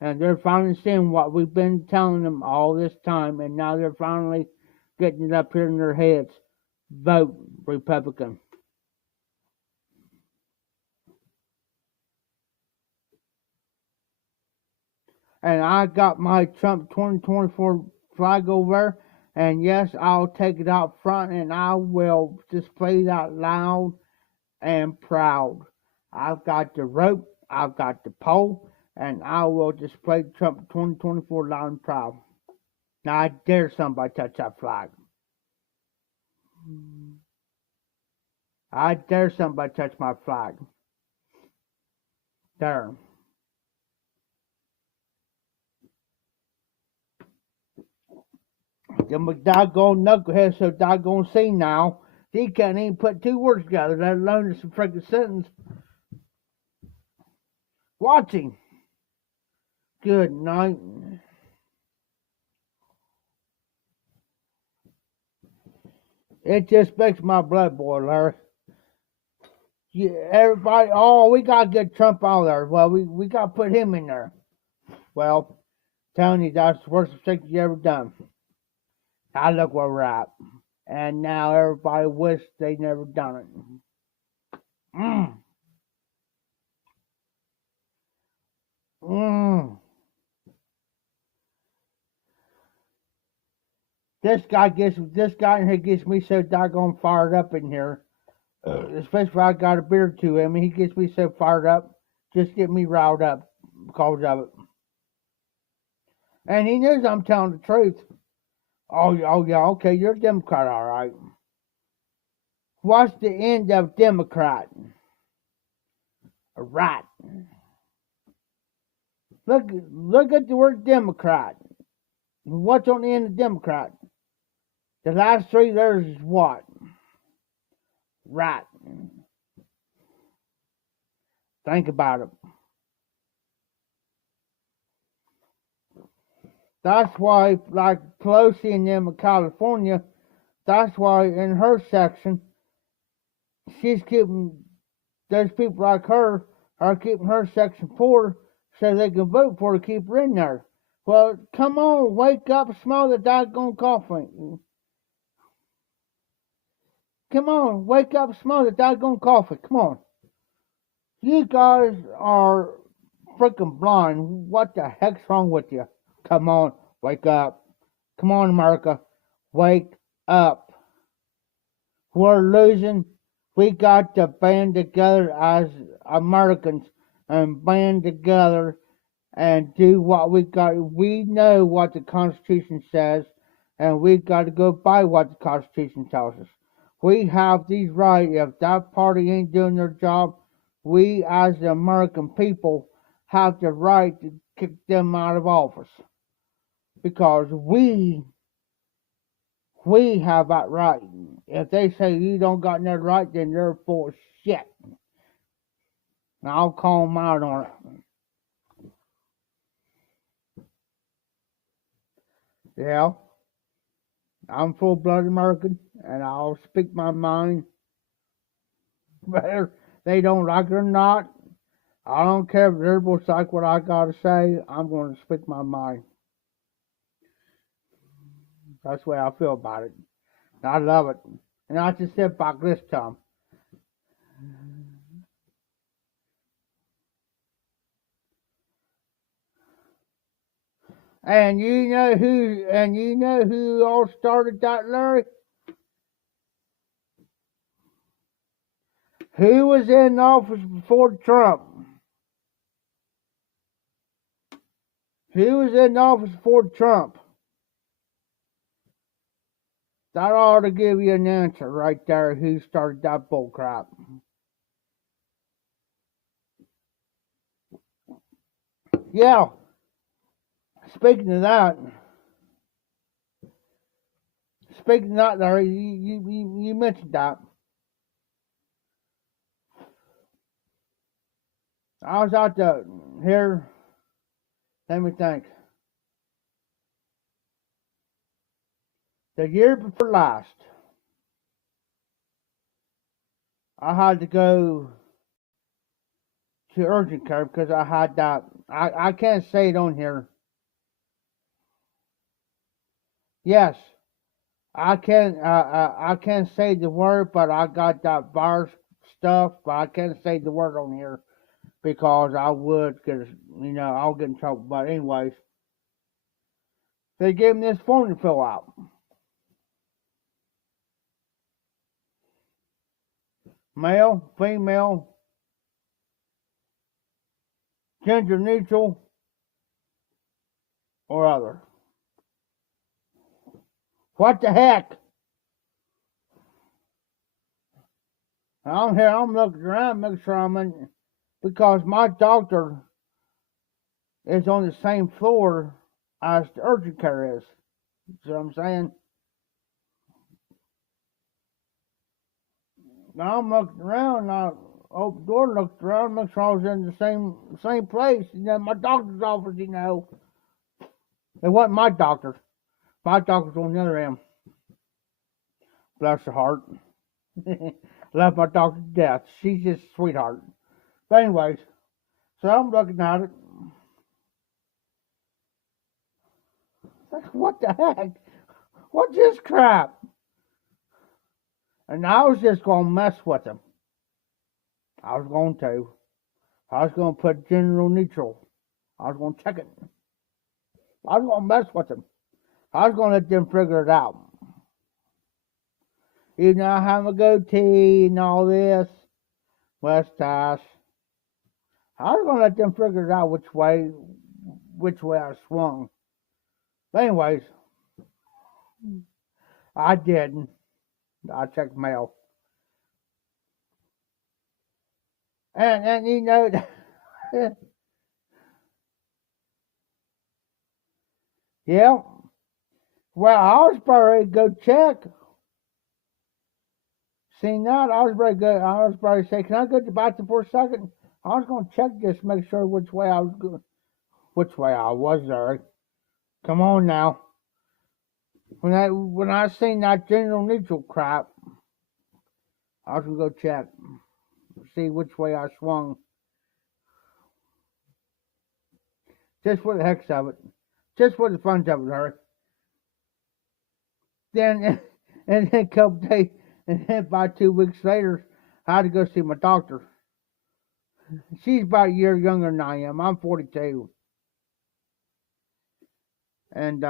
And they're finally seeing what we've been telling them all this time, and now they're finally getting it up here in their heads. Vote Republican. And I got my Trump 2024 flag over there, and yes, I'll take it out front and I will display that loud and proud. I've got the rope, I've got the pole, and I will display Trump 2024 loud and proud. Now I dare somebody touch that flag. I dare somebody touch my flag. There. Them doggone knuckleheads so doggone seen now. He can't even put two words together, let alone just a freaking sentence. Watching. Good night. It just makes my blood boil, Larry. Yeah, everybody, oh, we gotta get Trump out of there. Well, we gotta put him in there. Well, telling you that's the worst mistake you ever done. Now look where we're at. And now everybody wish they never done it. Mm. Mm. This guy in here gets me so doggone fired up in here. Especially if I got a beer to him, he gets me so fired up. Just get me riled up because of it. And he knows I'm telling the truth. Oh yeah, okay, you're a Democrat, all right. What's the end of Democrat? A rat. Look at the word Democrat. What's on the end of Democrat? The last three letters is what? Rat. Think about it. That's why, like Pelosi and them in California, that's why in her section, she's keeping, those people like her are keeping her section 4 so they can vote for her to keep her in there. Well, come on, wake up, smell the doggone coffee. Come on, wake up, smell the doggone coffee. Come on. You guys are freaking blind. What the heck's wrong with you? Come on, wake up. Come on, America, wake up. We're losing. We got to band together as Americans and band together and do what we got. We know what the Constitution says, and we got to go by what the Constitution tells us. We have these rights. If that party ain't doing their job, we as the American people have the right to kick them out of office. Because we have that right. If they say you don't got no right, then they're full of shit. And I'll call them out on it. Yeah, I'm full-blooded American, and I'll speak my mind. Whether they don't like it or not, I don't care if everybody's like what I gotta say, I'm going to speak my mind. That's the way I feel about it. And I love it. And I just sit back this time. And you know who all started that, Larry? Who was in office before Trump? Who was in office before Trump? That ought to give you an answer right there who started that bullcrap. Yeah. speaking of that, there, you mentioned that. I was out here. Let me think. The year before last, I had to go to urgent care because I had that. I can't say it on here. Yes, I can't say the word, but I got that virus stuff. But I can't say the word on here because I would, because I'll get in trouble. But anyways, they gave me this form to fill out. Male, female, gender neutral, or other. What the heck? I'm here, I'm looking around, making sure I'm in, because my doctor is on the same floor as the urgent care is. See what I'm saying? Now I'm looking around, and I opened the door, looked around, make sure I was in the same place. My doctor's office, It wasn't my doctor. My doctor's on the other end. Bless her heart. Love my doctor to death. She's just a sweetheart. But anyways, so I'm looking at it. What the heck? What's this crap? And I was just going to mess with him. I was going to. I was going to put general neutral. I was going to check it. I was going to mess with them. I was going to let them figure it out. Even though I have a goatee and all this, mustache, I was going to let them figure it out which way I swung. But anyways, I didn't. I checked mail. And yeah. Well, I was ready to go check. Seeing that, I was ready to go. I was ready to say, "Can I go to the bathroom for a second?" I was going to check just make sure which way I was going. Which way I was there. Come on now. When I seen that general neutral crap, I was gonna go check, see which way I swung, just for the heck of it, just for the fun of it, Harry. Then and then a couple days, and then about 2 weeks later, I had to go see my doctor. She's about a year younger than I am. I'm 42, and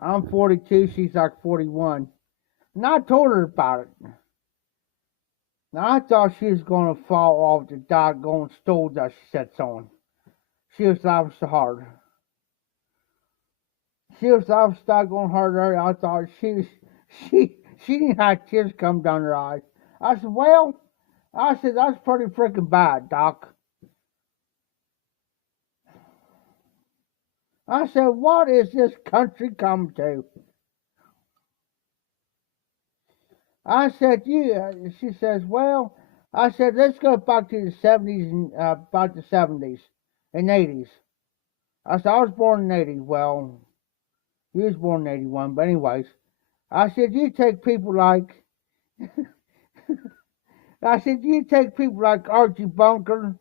I'm 42. She's like 41. And I told her about it. Now I thought she was gonna fall off the doggone stool that she sits on. She was laughing so hard. She was laughing so doggone hard. I thought she didn't have tears come down her eyes. I said, well, that's pretty freaking bad, Doc. I said, what is this country come to? I said, she says, well, I said, let's go back to the 70s and about the 70s and 80s. I said, I was born in 80. Well, he was born in 81, but anyways. I said, you take people like, Archie Bunker,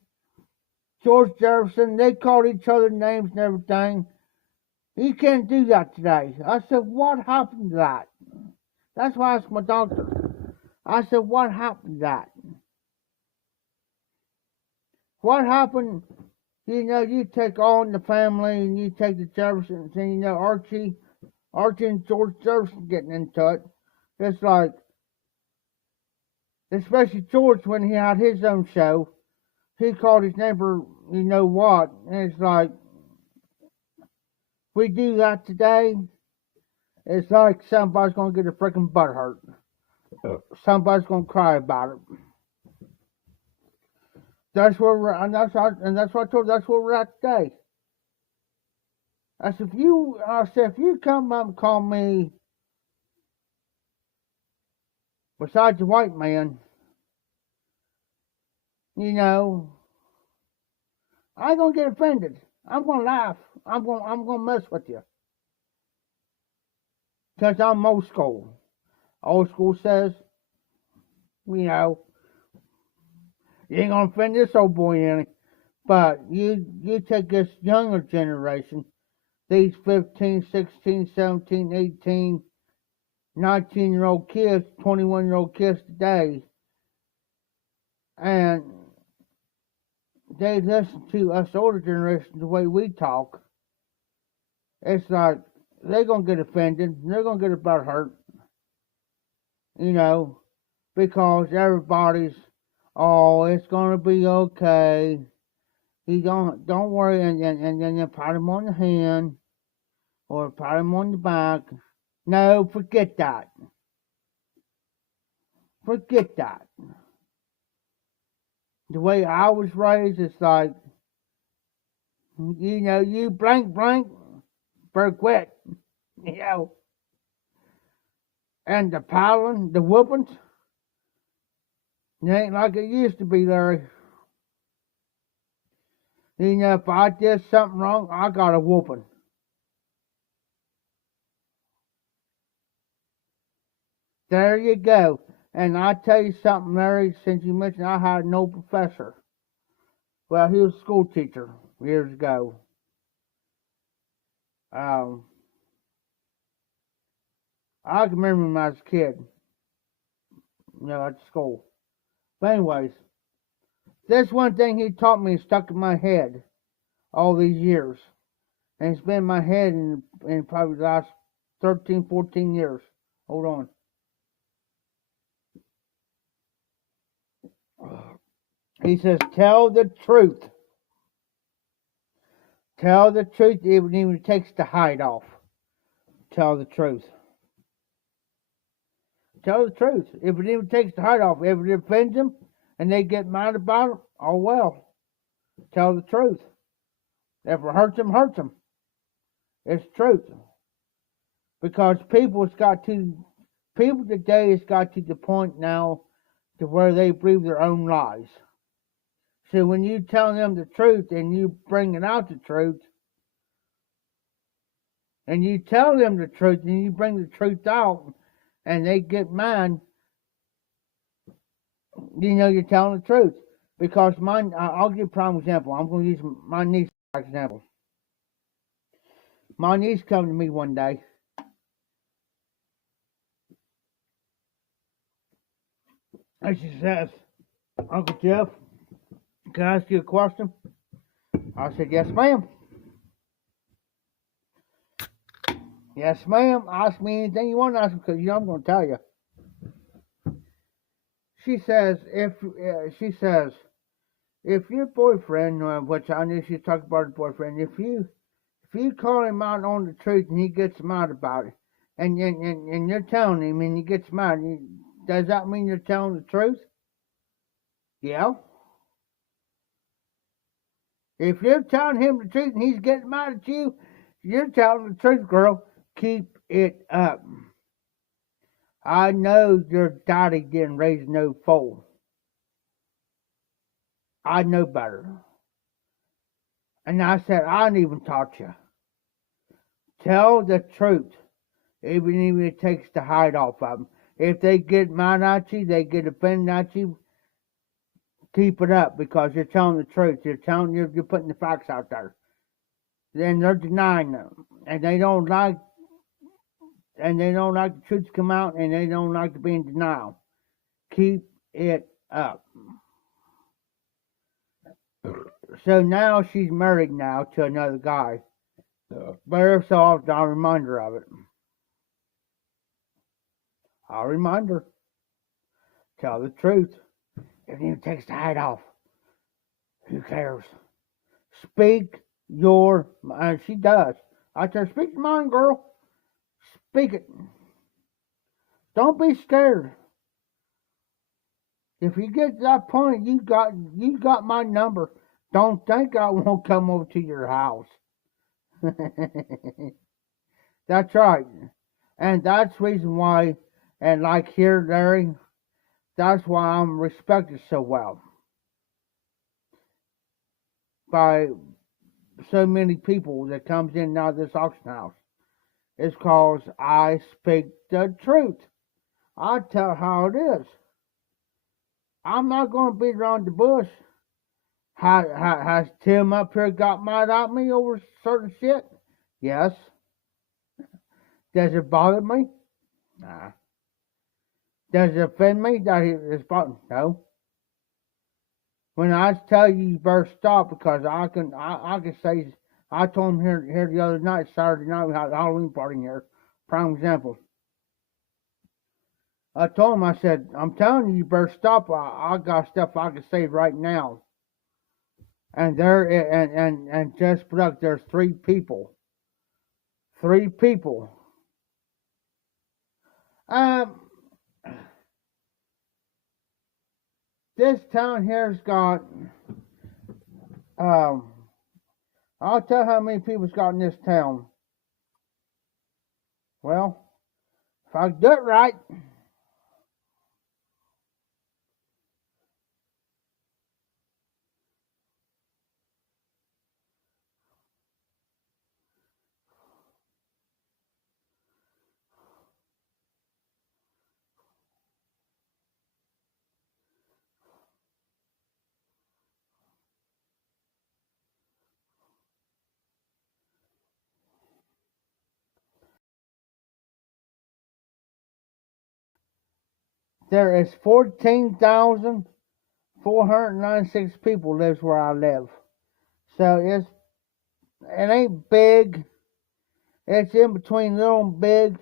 George Jefferson, they called each other names and everything. You can't do that today. I said, what happened to that? That's why I asked my doctor. I said, what happened to that? What happened, you take all in the family and you take the Jeffersons and, Archie and George Jefferson getting into it. It's like, especially George when he had his own show, he called his neighbor, what, and it's like, we do that today, it's like somebody's gonna get a freaking butt hurt. Somebody's gonna cry about it. That's where we're, and that's what I told you, that's where we're at today. I said, if you come up and call me besides the white man, you know, I ain't gonna get offended. I'm gonna laugh. I'm gonna mess with you. Because I'm old school. Old school says, you know, you ain't gonna offend this old boy any. But you take this younger generation, these 15, 16, 17, 18, 19-year-old kids, 21-year-old kids today, and they listen to us older generation the way we talk. It's like they're gonna get offended, they're gonna get about hurt, you know, because everybody's, oh, it's gonna be okay. You don't worry, and then you pat him on the hand or pat him on the back. No, forget that. Forget that. The way I was raised, it's like, you know, you blank, better quit, you know. And the paddling, the whoopings, it ain't like it used to be, Larry. You know, if I did something wrong, I got a whooping. There you go. And I tell you something, Larry, since you mentioned I had an old professor. Well, he was a school teacher years ago. I can remember when I was a kid, you know, at school. But anyways, this one thing he taught me stuck in my head all these years. And it's been in my head in probably the last 13, 14 years. Hold on. He says, tell the truth. Tell the truth even if it takes the hide off. Tell the truth. Tell the truth. If it even takes the hide off, if it offends them and they get mad about it, oh well. Tell the truth. If it hurts them, hurts them. It's truth. Because people today has got to the point now to where they believe their own lies. So when you tell them the truth and you bringing out the truth, and you tell them the truth and you bring the truth out, and they get mad, you know you're telling the truth. Because I'll give a prime example. I'm going to use my niece as an example. My niece came to me one day. And she says, Uncle Jeff, can I ask you a question? I said, yes, ma'am. Yes, ma'am. Ask me anything you want to ask me because you know I'm going to tell you. She says, if your boyfriend, which I knew she was talking about her boyfriend, if you call him out on the truth and he gets mad about it, and you're telling him and he gets mad, does that mean you're telling the truth? Yeah. If you're telling him the truth and he's getting mad at you, you're telling the truth, girl. Keep it up. I know your daddy didn't raise no fool. I know better. And I said, I ain't even taught you. Tell the truth, even if it takes the hide off of them. If they get mad at you, they get offended at you, keep it up because you're telling the truth. You're putting the facts out there. Then they're denying them, and they don't like the truth to come out, and they don't like to be in denial. Keep it up. So now she's married now to another guy. But every so often I'll remind her of it. I'll remind her. Tell the truth. If it even takes the hide off. Who cares? Speak your mind. She does. I tell her, speak your mind, girl. Speak it. Don't be scared. If you get to that point, you got my number. Don't think I won't come over to your house. That's right. And that's the reason why, and like here, Larry, that's why I'm respected so well by so many people that comes in and out of this auction house. It's cause I speak the truth. I tell how it is. I'm not going to beat around the bush. Has Tim up here got mad at me over certain shit? Yes. Does it bother me? Nah. Does it offend me that it's bothering? No. When I tell you you better stop because I can say I told him here the other night, Saturday night we had a Halloween party here. Prime example. I told him, I said, I'm telling you, you better stop. I got stuff I can say right now. And just product, there's three people. Three people. This town here's got I'll tell how many people's got in this town. Well, if I do it right, there is 14,496 people lives where I live. So it ain't big. It's in between little and big,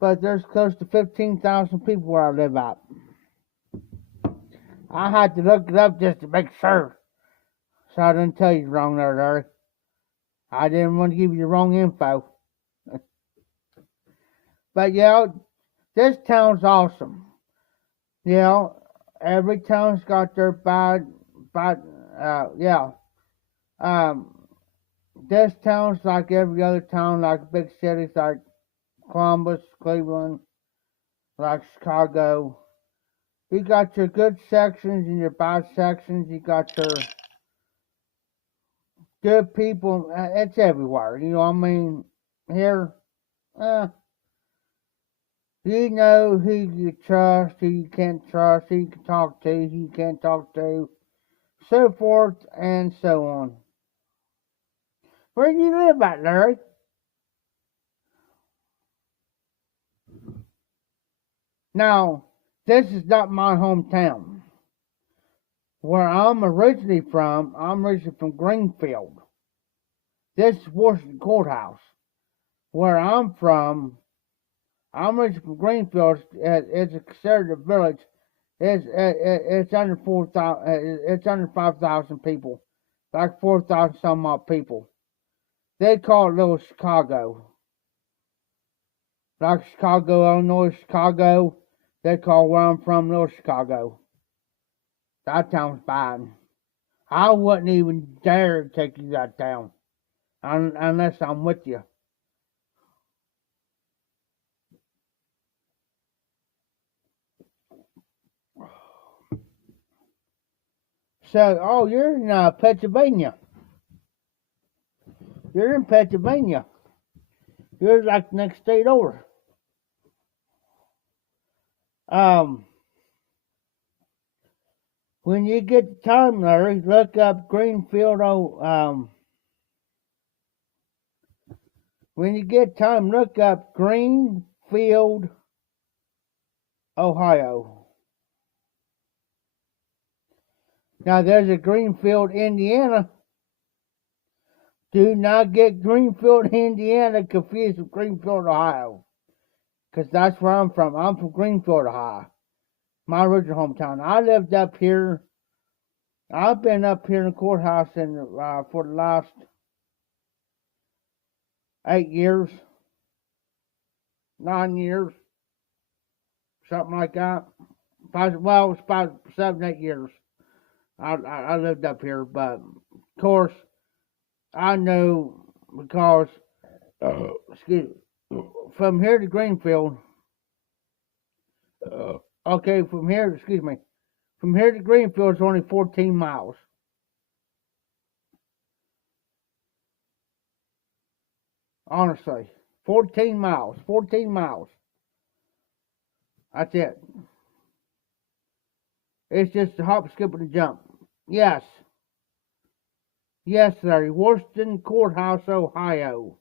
but there's close to 15,000 people where I live at. I had to look it up just to make sure, so I didn't tell you wrong there, Larry. I didn't want to give you the wrong info. But yeah, this town's awesome. You know, every town's got their yeah. This town's like every other town, like big cities like Columbus, Cleveland, like Chicago. You got your good sections and your bad sections. You got your good people. It's everywhere. You know what I mean? Here, you know who you trust, who you can't trust, who you can talk to, who you can't talk to, so forth and so on. Where do you live at, Larry? Now, this is not my hometown. Where I'm originally from Greenfield. This is Washington Courthouse. Where I'm originally from Greenfield. It's considered a village. It's under 4,000. It's under 5,000 people, like 4,000 some odd people. They call it Little Chicago. Like Chicago, Illinois, Chicago. They call where I'm from Little Chicago. That town's bad. I wouldn't even dare take you to that town unless I'm with you. So, oh, you're in Pennsylvania. You're in Pennsylvania. You're like the next state over. When you get the time, Larry, look up Greenfield. When you get time, look up Greenfield, Ohio. Now there's a Greenfield, Indiana. Do not get Greenfield, Indiana confused with Greenfield, Ohio. Because that's where I'm from. I'm from Greenfield, Ohio. My original hometown. I lived up here. I've been up here in the courthouse for the last 8 years, 9 years, something like that. Well, it's about 7, 8 years. I lived up here, but of course, I know because, excuse me, from here to Greenfield, okay, from here, excuse me, from here to Greenfield is only 14 miles. Honestly, 14 miles, 14 miles. That's it. It's just a hop, skip, and a jump. Yes. Yes, sir. Worston Courthouse, Ohio.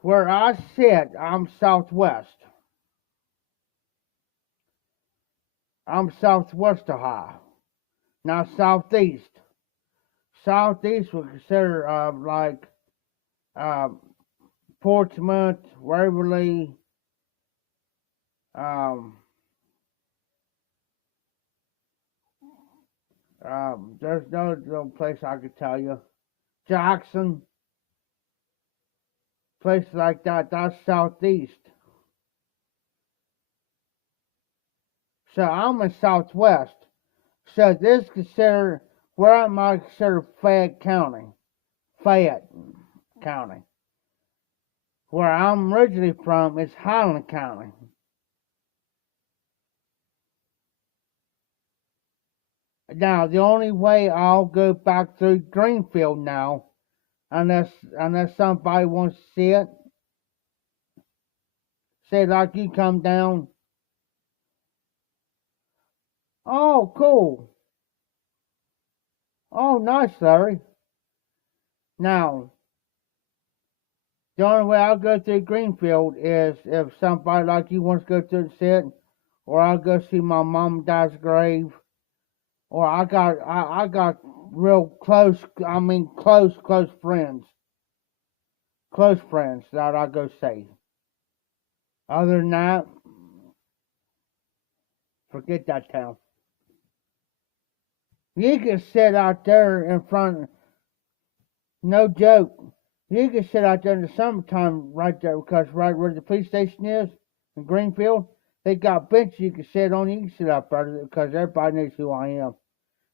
Where I sit, I'm southwest. I'm southwest Ohio. Now southeast. Southeast would consider like uh, Portsmouth, Waverly, um, there's no little place I could tell you. Jackson, places like that. That's southeast. So I'm in southwest. So this consider where am I considered Fayette County? Fayette County. Where I'm originally from is Highland County. Now the only way I'll go back through Greenfield now, unless somebody wants to see it. Say like you come down. Oh, cool. Oh, nice, Larry. Now, the only way I'll go through Greenfield is if somebody like you wants to go through and see it, or I'll go see my mom and dad's grave, or I got real close, close friends that I go see. Other than that, forget that town. You can sit out there in front, no joke. You can sit out there in the summertime right there because right where the police station is in Greenfield, they got benches you can sit on. You can sit up there because everybody knows who I am.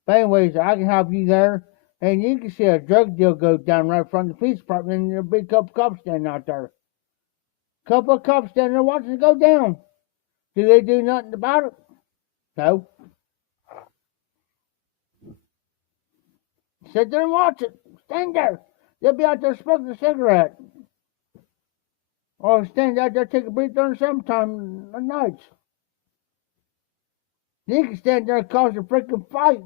But anyways, I can help you there, and you can see a drug deal go down right in front of the police department, and there'll be a couple cops standing out there. Couple of cops standing there watching it go down. Do they do nothing about it? No. Sit there and watch it. Stand there. They'll be out there smoking a cigarette. Or stand out there, take a breath during summertime at nights. You can stand there and cause a freaking fight.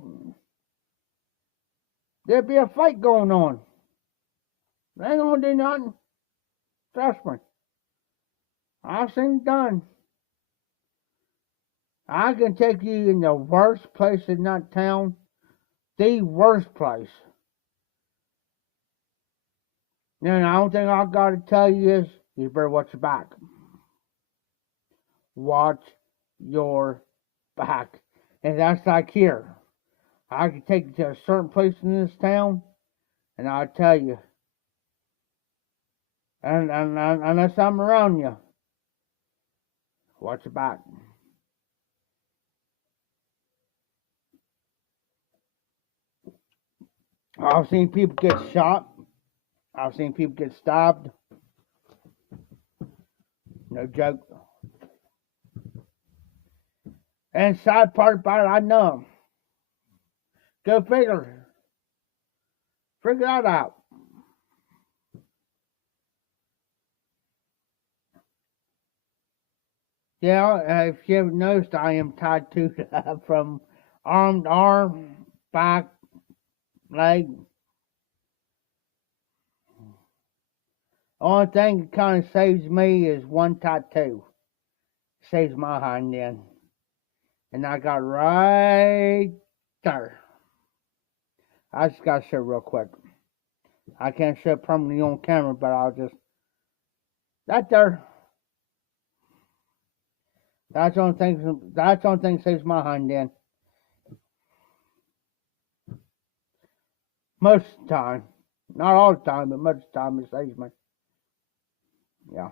There'll be a fight going on. They ain't gonna do nothing. Trust me. I've seen it done. I can take you in the worst place in that town. The worst place. Now, the only thing I gotta tell you is you better watch your back. Watch your back. And that's like here. I can take you to a certain place in this town, and I'll tell you. And unless I'm around you, watch your back. I've seen people get shot. I've seen people get stabbed. No joke. And sad part about it, I know 'em. Go figure. Figure that out. Yeah, if you haven't noticed, I am tattooed from arm to arm, back, leg. Only thing that kind of saves me is one tattoo. Saves my hind end. And I got right there. I just gotta show it real quick. I can't show it permanently on camera, but I'll just. That there. That's the only thing. That's the only thing that saves my hind end. Most of the time. Not all the time, but most of the time it saves me. Yeah.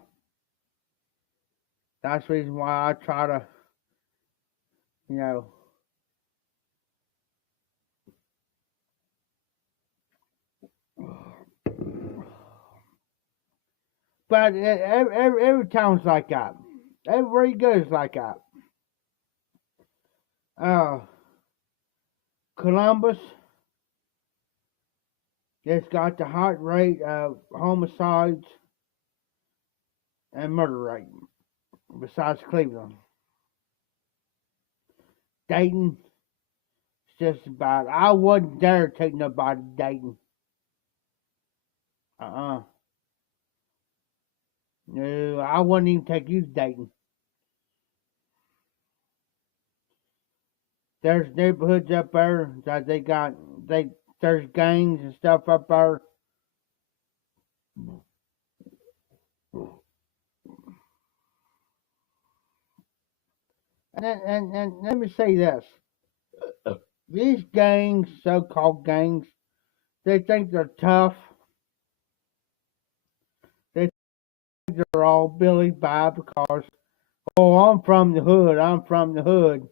That's the reason why I try to, you know, But every town's like that. Everywhere you go is like that. Columbus, it's got the high rate of homicides and murder rate, besides Cleveland. Dayton, it's just about. I wouldn't dare take nobody to Dayton. No, I wouldn't even take you to Dayton. There's neighborhoods up there that there's gangs and stuff up there. And let me say this. These gangs, so-called gangs, they think they're tough. They think they're all Billy Bob because, oh, I'm from the hood. I'm from the hood.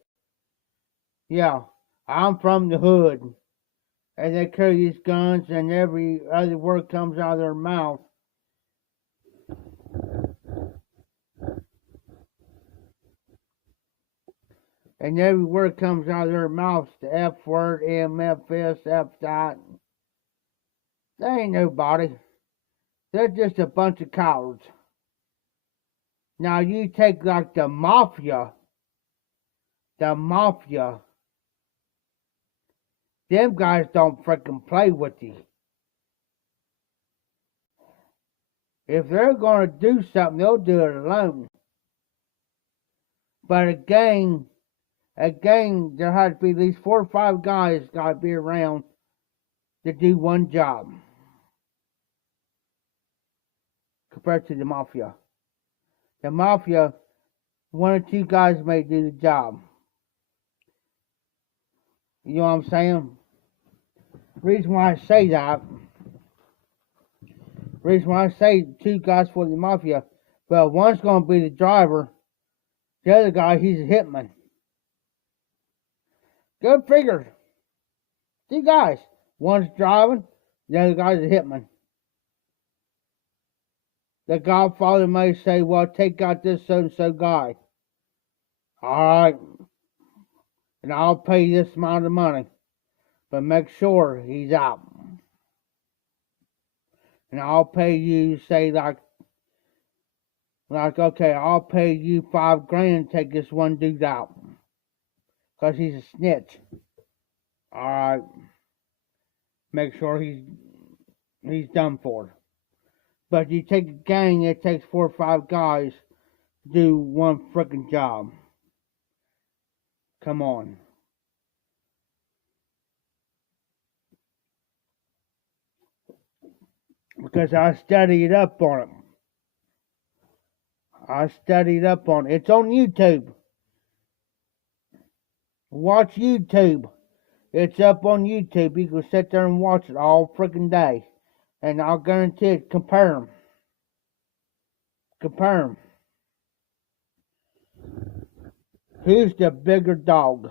Yeah, I'm from the hood. And they carry these guns, and every other word comes out of their mouth. And every word comes out of their mouths, the F word, MFS, F dot. They ain't nobody. They're just a bunch of cowards. Now you take like the mafia, them guys don't freaking play with you. If they're gonna do something, they'll do it alone. But a gang, there has to be at least 4 or 5 guys gotta be around to do one job. Compared to the mafia. The mafia, 1 or 2 guys may do the job. You know what I'm saying? Reason why I say that, reason why I say 2 guys for the mafia, well, one's gonna be the driver, the other guy, he's a hitman. Good figure. 2 guys. One's driving, the other guy's a hitman. The Godfather may say, well, take out this so-and-so guy. Alright. And I'll pay you this amount of money. But make sure he's out. And I'll pay you, say, like, okay, I'll pay you $5,000 to take this one dude out. Because he's a snitch. Alright. Make sure he's done for. But you take a gang, it takes 4 or 5 guys to do one frickin' job. Come on. Because I studied up on it. It's on YouTube. Watch YouTube. It's up on YouTube. You can sit there and watch it all frickin' day. And I'll guarantee it, compare them. Who's the bigger dog?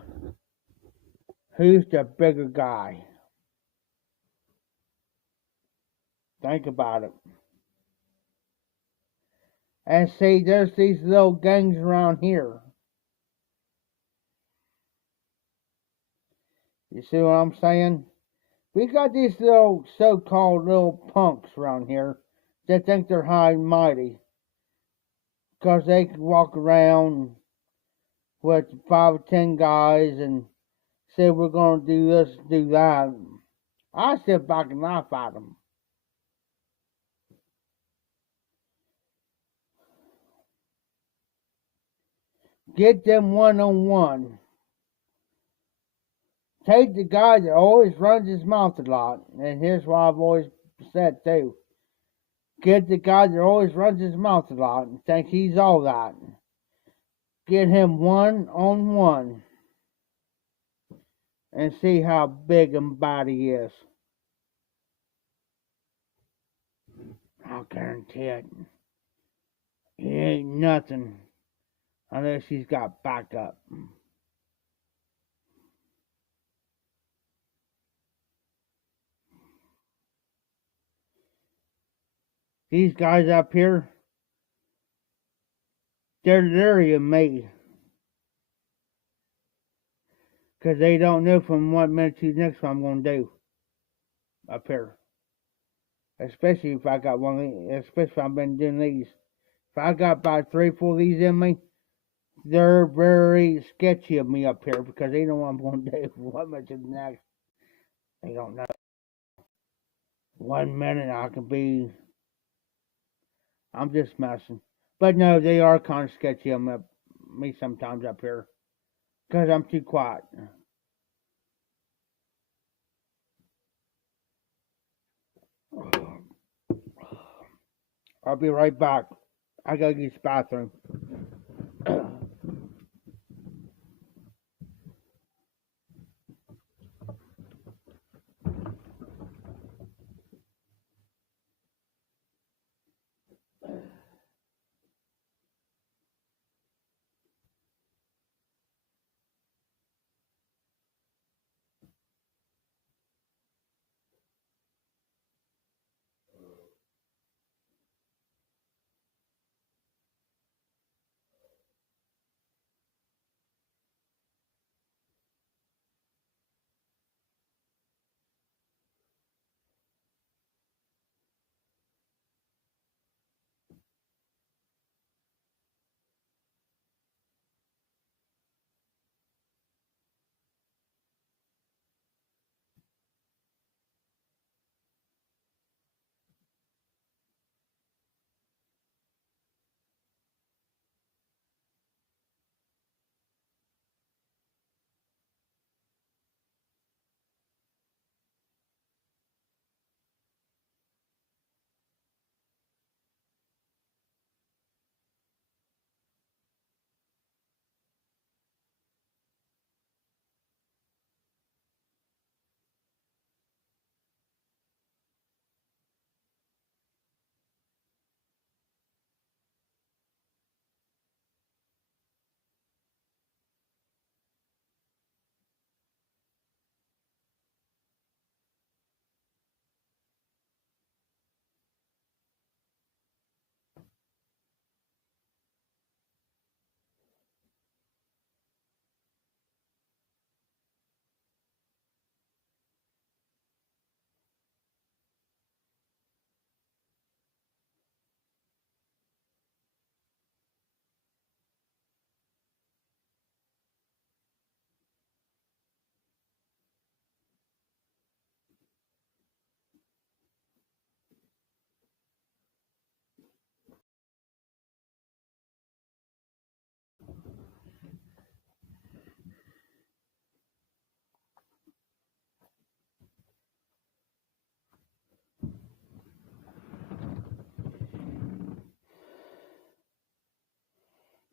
Who's the bigger guy? Think about it. And see, there's these little gangs around here. You see what I'm saying? We got these little so-called little punks around here that think they're high and mighty. Because they can walk around with 5 or 10 guys and say we're going to do this, do that. I sit back and laugh at them. Get them one-on-one. Take the guy that always runs his mouth a lot, and here's what I've always said too. Get the guy that always runs his mouth a lot and think he's all that. Get him one-on-one and see how big and bad he is. I'll guarantee it. He ain't nothing unless he's got backup. These guys up here, they're leery of me because they don't know from one minute to the next what I'm going to do up here. Especially if I got especially if I've been doing these. If I got about 3-4 of these in me, they're very sketchy of me up here because they know what I'm going to do from one minute to the next. They don't know. 1 minute I can be, I'm just messing. But no, they are kind of sketchy of me sometimes up here because I'm too quiet. I'll be right back. I gotta use the bathroom.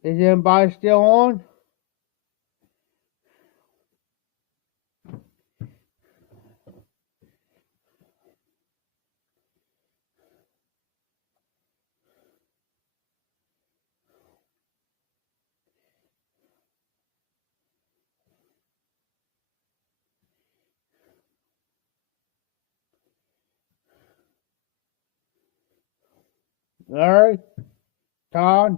Is anybody still on? Larry? Todd?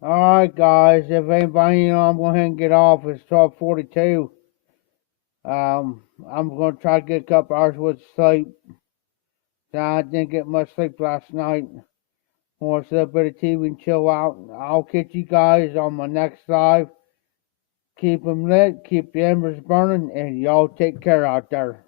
Alright guys, if anybody, I'm going to get off. It's 12:42. I'm going to try to get a couple hours worth of sleep. I didn't get much sleep last night. Watch a little bit of TV and chill out. I'll catch you guys on my next live. Keep them lit, keep the embers burning, and y'all take care out there.